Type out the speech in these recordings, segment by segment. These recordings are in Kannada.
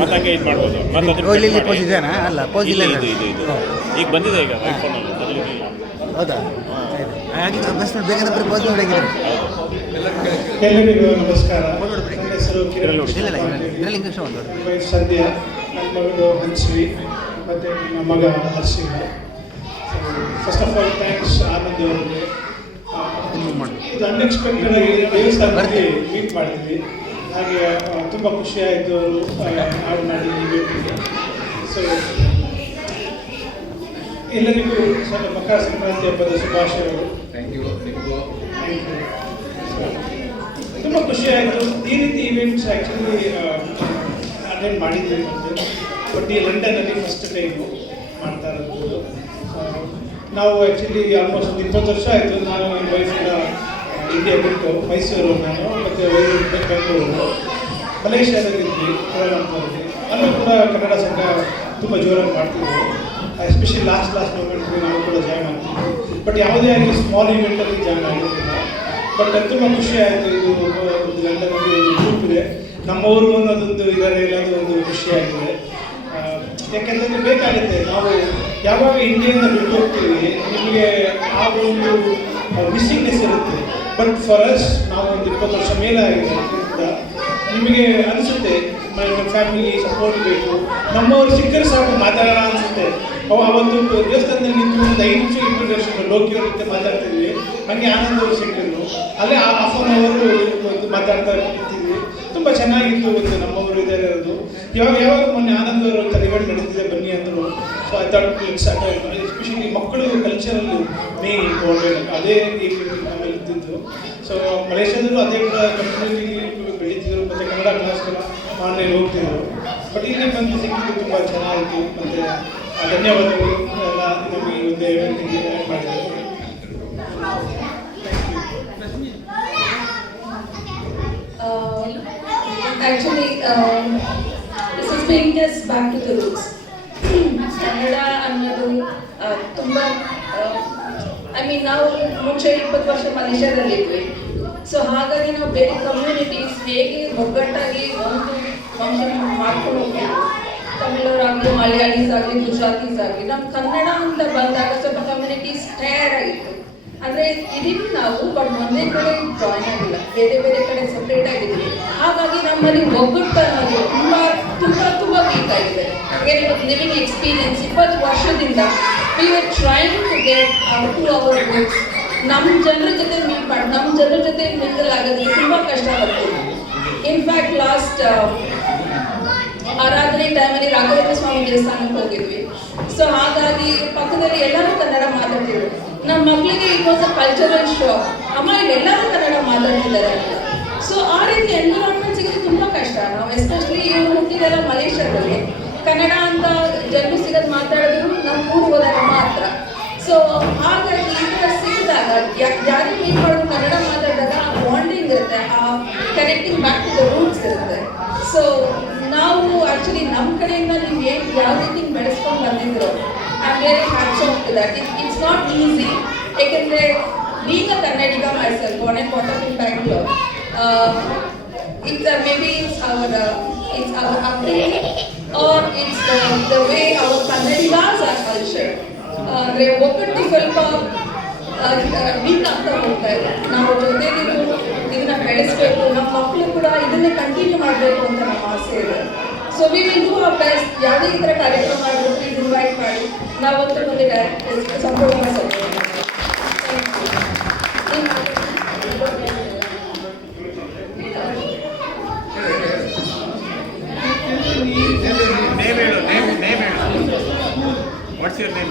ಮತ್ತೆ ಹಂಗೆ ಇದು ಮಾಡ್ಬೋದು. ಮತ್ತೆ ಅದನ್ನ ಇಲ್ಲಿ cut ಮಾಡಿ. ಪೋಸ್ ಇದೆಯಾ? ಅಲ್ಲ ಪೋಸ್ ಇಲ್ಲ. ಇದು ಈಗ ಬಂದಿದೆ ಈಗ ಐಫೋನಲ್ಲಿ ಮೊದಲಿರಲಿಲ್ಲ. ಹೌದಾ? ಹಾಗೆ ಬಸ್ ಬೇಗನೆ ಬರೀ ಪೋಸ್ ನೋಡಿದ್ರೆ ಎಲ್ಲರಿಗೂ ನಮಸ್ಕಾರ. ನನ್ನ ಹೆಸರು ಕಿರಣ್. ಇಲ್ಲ ಇದರಲ್ಲಿ ಇಂಗ್ಲೀಷ್ ಒಂದು ಸಂಧ್ಯಾ, ನನ್ನ ಮಗಳು ಹನ್ಸ್ವಿ ಮತ್ತು ನನ್ನ ಮಗ ಹರ್ಷಿಗ. First of all thanks Anand ಅವರಿಗೆ. ಇದು ಅನ್ಎಕ್ಸ್ಪೆಕ್ಟೆಡ್ ಆಗಿ ದೇವಸ್ಥಾನದಲ್ಲಿ ಮೀಟ್ ಮಾಡಿದ್ವಿ. ಹಾಗೆ ತುಂಬ ಖುಷಿ ಆಯಿತು ಅವರು ಆಡ್ ಮಾಡಿ ಭೇಟಿಗೆ. ಸೊ ಎಲ್ಲರಿಗೂ ಮಕರ ಸಂಕ್ರಾಂತಿ ಹಬ್ಬದ ಶುಭಾಶಯಗಳು. Thank you. ತುಂಬ ಖುಷಿ ಆಯಿತು. ಈ ರೀತಿ ಇವೆಂಟ್ಸ್ ಆ್ಯಕ್ಚುಲಿ ಅಟೆಂಡ್ ಮಾಡಿದ್ವಿ ಮೊದಲು, ಬಟ್ ಈ ಲಂಡನಲ್ಲಿ ಫಸ್ಟ್ ಟೈಮು ಮಾಡ್ತಾ ಇರೋದು. ನಾವು ಆ್ಯಕ್ಚುಲಿ ಆಲ್ಮೋಸ್ಟ್ ಒಂದು 20 ವರ್ಷ ಆಯಿತು. ನಾನು ನನ್ನ ವೈಫಿನ ಇಂಡಿಯಾ ಬಿಟ್ಟು ಮೈಸೂರು, ನಾನು ಮತ್ತು ಬೆಂಗಳೂರು, ಮಲೇಷ್ಯಾದಲ್ಲಿದ್ವಿ ಕೋಲಾರದಲ್ಲಿ. ಅಲ್ಲೂ ಕೂಡ ಕನ್ನಡ ಸಂಘ ತುಂಬ ಜೋರಾಗಿ ಮಾಡ್ತಿದ್ವಿ. ಎಸ್ಪೆಷಲಿ ಲಾಸ್ಟ್ ಮೂಮೆಂಟ್ಗೆ ನಾವು ಕೂಡ ಜಾಯ್ನ್ ಆಗ್ತಿದ್ವಿ. ಬಟ್ ಯಾವುದೇ ಆಗಲಿ ಸ್ಮಾಲ್ ಇವೆಂಟಲ್ಲಿ ಜಾಯ್ನ್ ಆಗಿರಲಿಲ್ಲ. ಬಟ್ ತುಂಬ ಖುಷಿ ಆಯಿತು. ಇದು ಒಂದು ಲಂಡನ್ನಲ್ಲಿ ಒಂದು ಗ್ರೂಪ್ ಇದೆ, ನಮ್ಮವರು ಅನ್ನೋದೊಂದು ಇದರ ಎಲ್ಲಾದರೂ ಒಂದು ಖುಷಿಯಾಗಿದೆ. ಯಾಕೆಂದರೆ ಬೇಕಾಗುತ್ತೆ. ನಾವು ಯಾವಾಗ ಇಂಡಿಯಾದಿಂದ ಬಿಟ್ಟು ಹೋಗ್ತೀವಿ, ನಿಮಗೆ ಆ ಒಂದು ಮಿಸ್ಸಿಂಗ್ನೆಸ್ ಇರುತ್ತೆ. ಬಟ್ ಫಾರ್ ಅಸ್ ನಾವು ಒಂದು 20 ವರ್ಷ ಮೇಲೆ ಆಗಿದೆ, ನಿಮಗೆ ಅನಿಸುತ್ತೆ ನಮ್ಮ ಫ್ಯಾಮಿಲಿ ಸಪೋರ್ಟ್ ಬೇಕು, ನಮ್ಮವರು ಸಿಕ್ಕರೆ ಸಾಕು ಮಾತಾಡೋಣ ಅನಿಸುತ್ತೆ. ಅವತ್ತು ದೇವಸ್ಥಾನದಲ್ಲಿ ನಿಂತು ಒಂದು 5 ನಿಮಿಷ ಇಂಟ್ರೊಡಕ್ಷನ್ ಲೋಕಿಯವ್ರ ಜೊತೆ ಮಾತಾಡ್ತಿದ್ವಿ. ಹಾಗೆ ಆನಂದ್ ಅವರು ಸಿಕ್ಕಿದ್ರು, ಅಲ್ಲೇ ಹಾಫ್ ಆನ್ ಅವರು ಒಂದು ಮಾತಾಡ್ತಾ ಇರ್ತಿದ್ವಿ. ತುಂಬ ಚೆನ್ನಾಗಿತ್ತು. ಒಂದು ನಮ್ಮವರು ಇದ್ದಾರೆ ಇರೋದು. ಯಾವಾಗ ಮೊನ್ನೆ ಆನಂದ್ ಅವರು ಅಂತ ಇವೆಂಟ್ ನಡೀತಿದೆ ಬನ್ನಿ ಅಂದರು. ಸೊ ಐ ಥಾಟ್ ಎಸ್ಪೆಷಲಿ ಮಕ್ಕಳು ಕಲ್ಚರಲ್ಲಿ ಮೇನ್ ಇಂಪಾರ್ಟೆಂಟ್, ಅದೇ ಈಗ ನಮ್ಮಲ್ಲಿ ಇದ್ದಿದ್ದು. ಸೊ ಮಲೇಷ್ಯಾದಲ್ಲೂ ಅದೇ ಕೂಡ ಕಮ್ಯುನಿಟಿ ಬೆಳೀತಿದ್ರು, ಮತ್ತು ಕನ್ನಡ ಕ್ಲಾಸ್ಗೆಲ್ಲ ಆನ್ಲೈನ್ ಹೋಗ್ತಿದ್ರು. ಬಟ್ ಇಲ್ಲಿ ಬಂದು ಸಿಕ್ಕಿದ್ದು ತುಂಬ ಚೆನ್ನಾಗಿತ್ತು. ಮತ್ತು ಧನ್ಯವಾದಗಳು ಎಲ್ಲ ನಮಗೆ ಒಂದು ಇವೆಂಟಿಗೆ ಮಾಡಿದ್ದಾರೆ. Actually, this is bringing us back to the roots. Kannada ಅನ್ನೋದು ತುಂಬ ನಾವು ಮುಂಚೆ 20 ವರ್ಷ ಮಲೇಷ್ಯಾದಲ್ಲಿದ್ವಿ. ಸೊ ಹಾಗಾಗಿ ನಾವು ಬೇರೆ ಕಮ್ಯುನಿಟೀಸ್ ಹೇಗೆ ಒಗ್ಗಟ್ಟಾಗಿ ಒಂದು ಫಂಕ್ಷನ್ ಮಾಡ್ಕೊಂಡು ಹೋಗ್ಬೇಕು. ತಮಿಳವರಾಗಲಿ, ಮಲಯಾಳೀಸ್ ಆಗಲಿ, ಗುಜರಾತೀಸ್ ಆಗಲಿ, ನಮ್ಮ ಕನ್ನಡ ಅಂತ ಬಂದಾಗ ಸ್ವಲ್ಪ ಕಮ್ಯುನಿಟೀಸ್ ಟಯರ್ ಆಗಿತ್ತು. ಅಂದರೆ ಇದೀವಿ ನಾವು, ಬಟ್ ಒಂದೇ ಕಡೆ ಜಾಯ್ನ್ ಆಗಿಲ್ಲ, ಬೇರೆ ಬೇರೆ ಕಡೆ ಸಪ್ರೇಟ್ ಆಗಿದ್ದೀವಿ. ಹಾಗಾಗಿ ನಮ್ಮಲ್ಲಿ ಒಗ್ಗಟ್ಟು ಅನ್ನೋದು ತುಂಬ ವೀಕ್ ಆಗಿದೆ. ಲಿವಿಂಗ್ ಎಕ್ಸ್ಪೀರಿಯನ್ಸ್ 20 ವರ್ಷದಿಂದ we are trying to get to our roots. ನಮ್ಮ ಜನರ ಜೊತೆ ಮೀಟ್ ಮಾಡಿ, ನಮ್ಮ ಜನರ ಜೊತೆ ಮಿಂಗಲ್ ಆಗೋದು ತುಂಬ ಕಷ್ಟ ಬರ್ತೀವಿ. ಇನ್ಫ್ಯಾಕ್ಟ್ ಲಾಸ್ಟ್ ಆರಾಧನೆ ಟೈಮಲ್ಲಿ ರಾಘವೇಂದ್ರ ಸ್ವಾಮಿ ದೇವಸ್ಥಾನಕ್ಕೆ ಹೋಗಿದ್ವಿ. ಸೊ ಹಾಗಾಗಿ ಪಕ್ಕದಲ್ಲಿ ಎಲ್ಲರೂ ಕನ್ನಡ ಮಾತಾಡ್ತಿದ್ರು. ನಮ್ಮ ಮಕ್ಕಳಿಗೆ it was a cultural shock. ಅಮ್ಮ ಎಲ್ಲರೂ ಕನ್ನಡ ಮಾತಾಡ್ತಿದ್ದಾರೆ ಅಂತ. ಸೊ ಆ ರೀತಿ ಎನ್ವಿರಾನ್ಮೆಂಟ್ ಸಿಗೋದು ತುಂಬ ಕಷ್ಟ. ನಾವು ಎಸ್ಪೆಷಲಿ ಇವ್ರು ಹುಟ್ಟಿದೆಲ್ಲ ಮಲೇಷ್ಯಾದಲ್ಲಿ ಕನ್ನಡ ಅಂತ ಜನರು ಸಿಗೋದು ಮಾತಾಡಿದ್ರು ನಮ್ಮ ಊರು ಹೋದಾಗ ಮಾತ್ರ. ಸೊ ಹಾಗಾಗಿ ಈ ಥರ ಸಿಕ್ಕಿದಾಗ ಯಾರು ಮೀಟ್ ಮಾಡೋದು ಕನ್ನಡ ಮಾತಾಡಿದಾಗ ಆ ಬಾಂಡಿಂಗ್ ಇರುತ್ತೆ, ಆ connecting back to the roots ಇರುತ್ತೆ. ಸೊ ನಾವು ಆ್ಯಕ್ಚುಲಿ ನಮ್ಮ ಕಡೆಯಿಂದ ನೀವು ಯಾವ ರೀತಿ ಬೆಳೆಸ್ಕೊಂಡು ಬಂದಿದ್ರು, I am very hats off to that. It's not easy. ಏಕೆಂದರೆ being a Kannadiga myself, born and brought up in Bangalore, maybe it's our upbringing or it's the way our Kannadigas are cultured. ಅಂದರೆ ಒಗ್ಗಟ್ಟು ಸ್ವಲ್ಪ ವೀಕ್ ಆಗ್ತಾ ಹೋಗ್ತಾ ಇದೆ. ನಾವು ಜೊತೆಗಿದ್ದು ಇದನ್ನ ಬೆಳೆಸಬೇಕು, ನಮ್ಮ ಮಕ್ಕಳು ಕೂಡ ಇದನ್ನೇ ಕಂಟಿನ್ಯೂ ಮಾಡಬೇಕು ಅಂತ ನಮ್ಮ ಆಸೆ ಇದೆ. So we will do our best. ಯಾವುದೇ ಈ ಥರ ಕಾರ್ಯಕ್ರಮ ಮಾಡಿದ್ರು ಪ್ಲೀಸ್ ಇನ್ವೈಟ್ ಮಾಡಿ, ನಾವಂತೂ ಮುಂದೆ ಸಂಪೂರ್ಣ ಸಪೋರ್ಟ್ ಮಾಡ್ತೀವಿ. What's your name?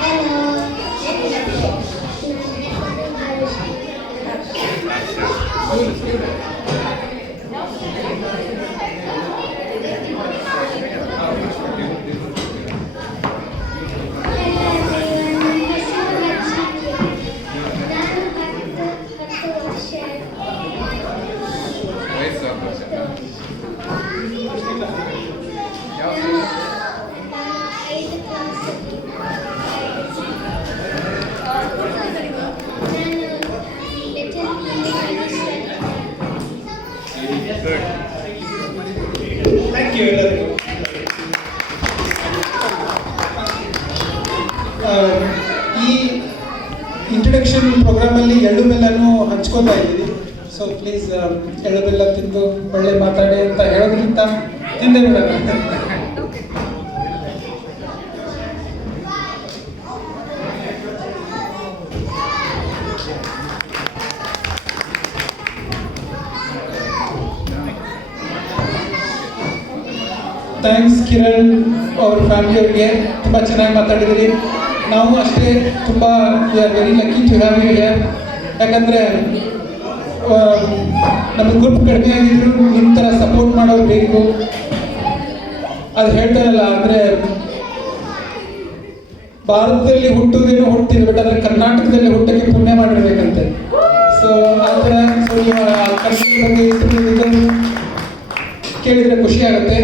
Good. Introduction ಪ್ರೋಗ್ರಾಮಲ್ಲಿ ಎಳ್ಳು ಬೆಲ್ಲನೂ ಹಂಚ್ಕೋತಾ ಇದ್ದೀವಿ. ಸೊ ಪ್ಲೀಸ್ ಎಳ್ಳು ಬೆಲ್ಲ ತಿಂದು ಒಳ್ಳೆ ಮಾತಾಡಿ ಅಂತ ಹೇಳೋದ್ರಿಂದ ತಿಂದೇ ಬಿಡೋಣ. ಥ್ಯಾಂಕ್ಸ್ ಕಿರಣ್ ಅವ್ರ ಫ್ಯಾಮಿಲಿಯವರಿಗೆ, ತುಂಬ ಚೆನ್ನಾಗಿ ಮಾತಾಡಿದಿರಿ. ನಾವು ಅಷ್ಟೇ ತುಂಬ we are very lucky to have you here. ಯಾಕಂದರೆ ನಮ್ಮ ಗ್ರೂಪ್ ಕಡಿಮೆ ಆಗಿದ್ರು ನಿಮ್ಮ ಥರ ಸಪೋರ್ಟ್ ಮಾಡೋರು ಬೇಕು. ಅದು ಹೇಳ್ತಾರಲ್ಲ, ಅಂದರೆ ಭಾರತದಲ್ಲಿ ಹುಟ್ಟುವುದೇನೋ ಹುಟ್ಟಿದ್ರು, ಬಟ್ ಆದರೆ ಕರ್ನಾಟಕದಲ್ಲಿ ಹುಟ್ಟಕ್ಕೆ ಪುಣ್ಯ ಮಾಡಿರ್ಬೇಕಂತೆ. ಸೊ ಆ ಥರ ಕನ್ನಡ ಬಗ್ಗೆ ಕೇಳಿದರೆ ಖುಷಿ ಆಗುತ್ತೆ.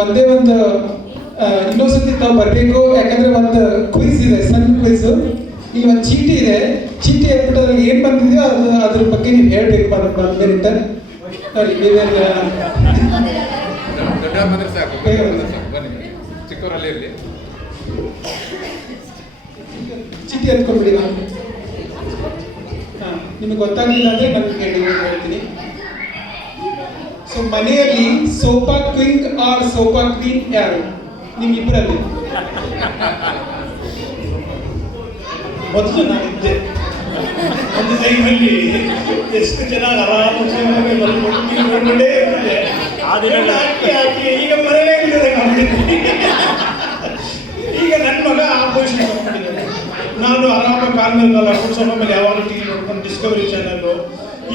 ಒಂದೇ ಒಂದು ಇನ್ನೊಂದ್ಸತಿ ತಾವು ಬರಬೇಕು, ಯಾಕಂದ್ರೆ ಒಂದು ಕ್ವಿಜ್ ಇದೆ, ಸಣ್ಣ ಕ್ವಿಜ್. ಇಲ್ಲಿ ಒಂದು ಚೀಟಿ ಇದೆ, ಚೀಟಿ ಹೇಳ್ಬಿಟ್ಟು ಅದ್ರಲ್ಲಿ ಏನು ಬಂದಿದೆಯೋ ಅದ್ರ ಬಗ್ಗೆ ನೀವು ಹೇಳ್ಬೇಕು. ಬಂದ್ಮೇಲಿಂದ ಚಿಕ್ಕವರಲ್ಲಿ ಇರಲಿ, ಚೀಟಿ ಎತ್ಕೊಂಡ್ಬಿಡಿ. ನಿಮಗೆ ಗೊತ್ತಾಗಲಿಲ್ಲ ಅಂದ್ರೆ ನನಗೆ ಹೇಳ್ತೀನಿ. ಸೊ ಮನೆಯಲ್ಲಿ sofa king or sofa queen ಯಾರು ನಿಮ್ಮಿಬ್ಬರಲ್ಲಿ? ಮೊದಲು ನಾನಿದ್ದೆ ಒಂದು ಟೈಮಲ್ಲಿ, ಎಷ್ಟು ಜನ ಆರಾಮಾಗಿ ಬಂದ್ಕೊಂಡೇ ಇರ್ತಿದ್ದೆ. ಹಾಕಿ ಈಗ ಮನೆಯೇ ಇಲ್ಲದೆ ಮಾಡಿದ್ದೀನಿ. ಈಗ ನನ್ನ ಮಗ ಆ ಪೊಸಿಷನ್ ಮಾಡ್ಕೊಂಡಿದ್ದಾನೆ. ನಾನು ಆರಾಮಾಗಿ ಕಾಲ ಕುಡ್ಸೋ ಮೇಲೆ ಯಾವಾಗ ಟಿವಿ ನೋಡ್ಕೊಂಡು ಡಿಸ್ಕವರಿ ಚಾನಲ್ಲು.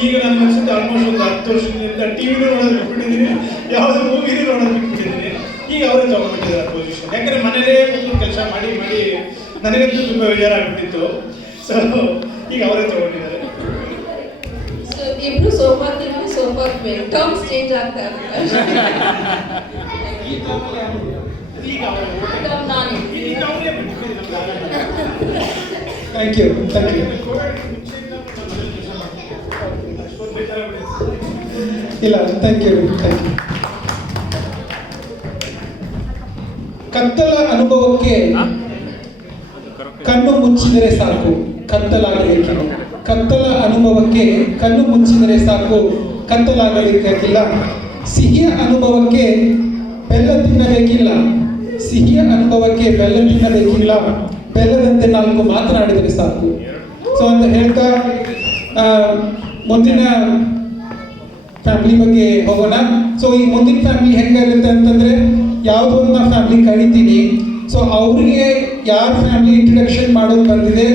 ಈಗ ನನ್ನ ಅನ್ಸುತ್ತೆ ಆಲ್ಮೋಸ್ಟ್ ಒಂದು 10 ವರ್ಷದಿಂದ ಟಿವಿನೂ ನೋಡೋದು ಬಿಟ್ಬಿಟ್ಟಿದ್ದೀನಿ, ಯಾವುದೋ ಮೂವಿನೂ ನೋಡೋದು ಬಿಟ್ಬಿಟ್ಟಿದ್ದೀನಿ. ಈಗ ಅವರೇ ತಗೊಂಡ್ಬಿಟ್ಟಿದ್ದಾರೆ ಪೊಸಿಷನ್. ಯಾಕಂದರೆ ಮನೇಲೇ ಕೂತು ಕೆಲಸ ಮಾಡಿ ಮಾಡಿ ನನಗಂತೂ ತುಂಬ ಬೇಜಾರಾಗ್ಬಿಟ್ಟಿತ್ತು. ಸೊ ಈಗ ಅವರೇ ತಗೊಂಡಿದ್ದಾರೆ. ಸೊ ಇಬ್ರು sofa queen sofa queen terms change ಆಗ್ತಾ ಇರುತ್ತೆ. ಈಗ ಅವರೇ ಥ್ಯಾಂಕ್ ಯು, ಥ್ಯಾಂಕ್ ಯು. ಇಲ್ಲ, ಥ್ಯಾಂಕ್ ಯು, ಥ್ಯಾಂಕ್ ಯು. ಕತ್ತಲ ಅನುಭವಕ್ಕೆ ಕಣ್ಣು ಮುಚ್ಚಿದರೆ ಸಾಕು, ಕತ್ತಲಾಗಬೇಕಿಲ್ಲ. ಕತ್ತಲ ಅನುಭವಕ್ಕೆ ಕಣ್ಣು ಮುಚ್ಚಿದರೆ ಸಾಕು, ಕತ್ತಲಾಗಬೇಕಿಲ್ಲ. ಸಿಹಿಯ ಅನುಭವಕ್ಕೆ ಬೆಲ್ಲ ತಿನ್ನಬೇಕಿಲ್ಲ, ಸಿಹಿಯ ಅನುಭವಕ್ಕೆ ಬೆಲ್ಲ ತಿನ್ನಬೇಕಿಲ್ಲ. ಬೆಲ್ಲದಂತೆ 4 ಮಾತನಾಡಿದರೆ ಸಾಕು. ಸೊ ಅಂತ ಹೇಳ್ತಾ ಮುಂದಿನ ಫ್ಯಾಮಿಲಿ ಬಗ್ಗೆ ಹೋಗೋಣ. ಸೊ ಈ ಮುಂದಿನ ಫ್ಯಾಮಿಲಿ ಹೆಂಗಾಗುತ್ತೆ ಅಂತಂದ್ರೆ, ಯಾವುದೋ ಒಂದು ನಾ ಫ್ಯಾಮಿಲಿ ಕರಿತೀನಿ. ಸೊ ಅವ್ರಿಗೆ ಯಾರ ಫ್ಯಾಮಿಲಿ ಇಂಟ್ರಡಕ್ಷನ್ ಮಾಡೋದು ಬಂದಿದೆ,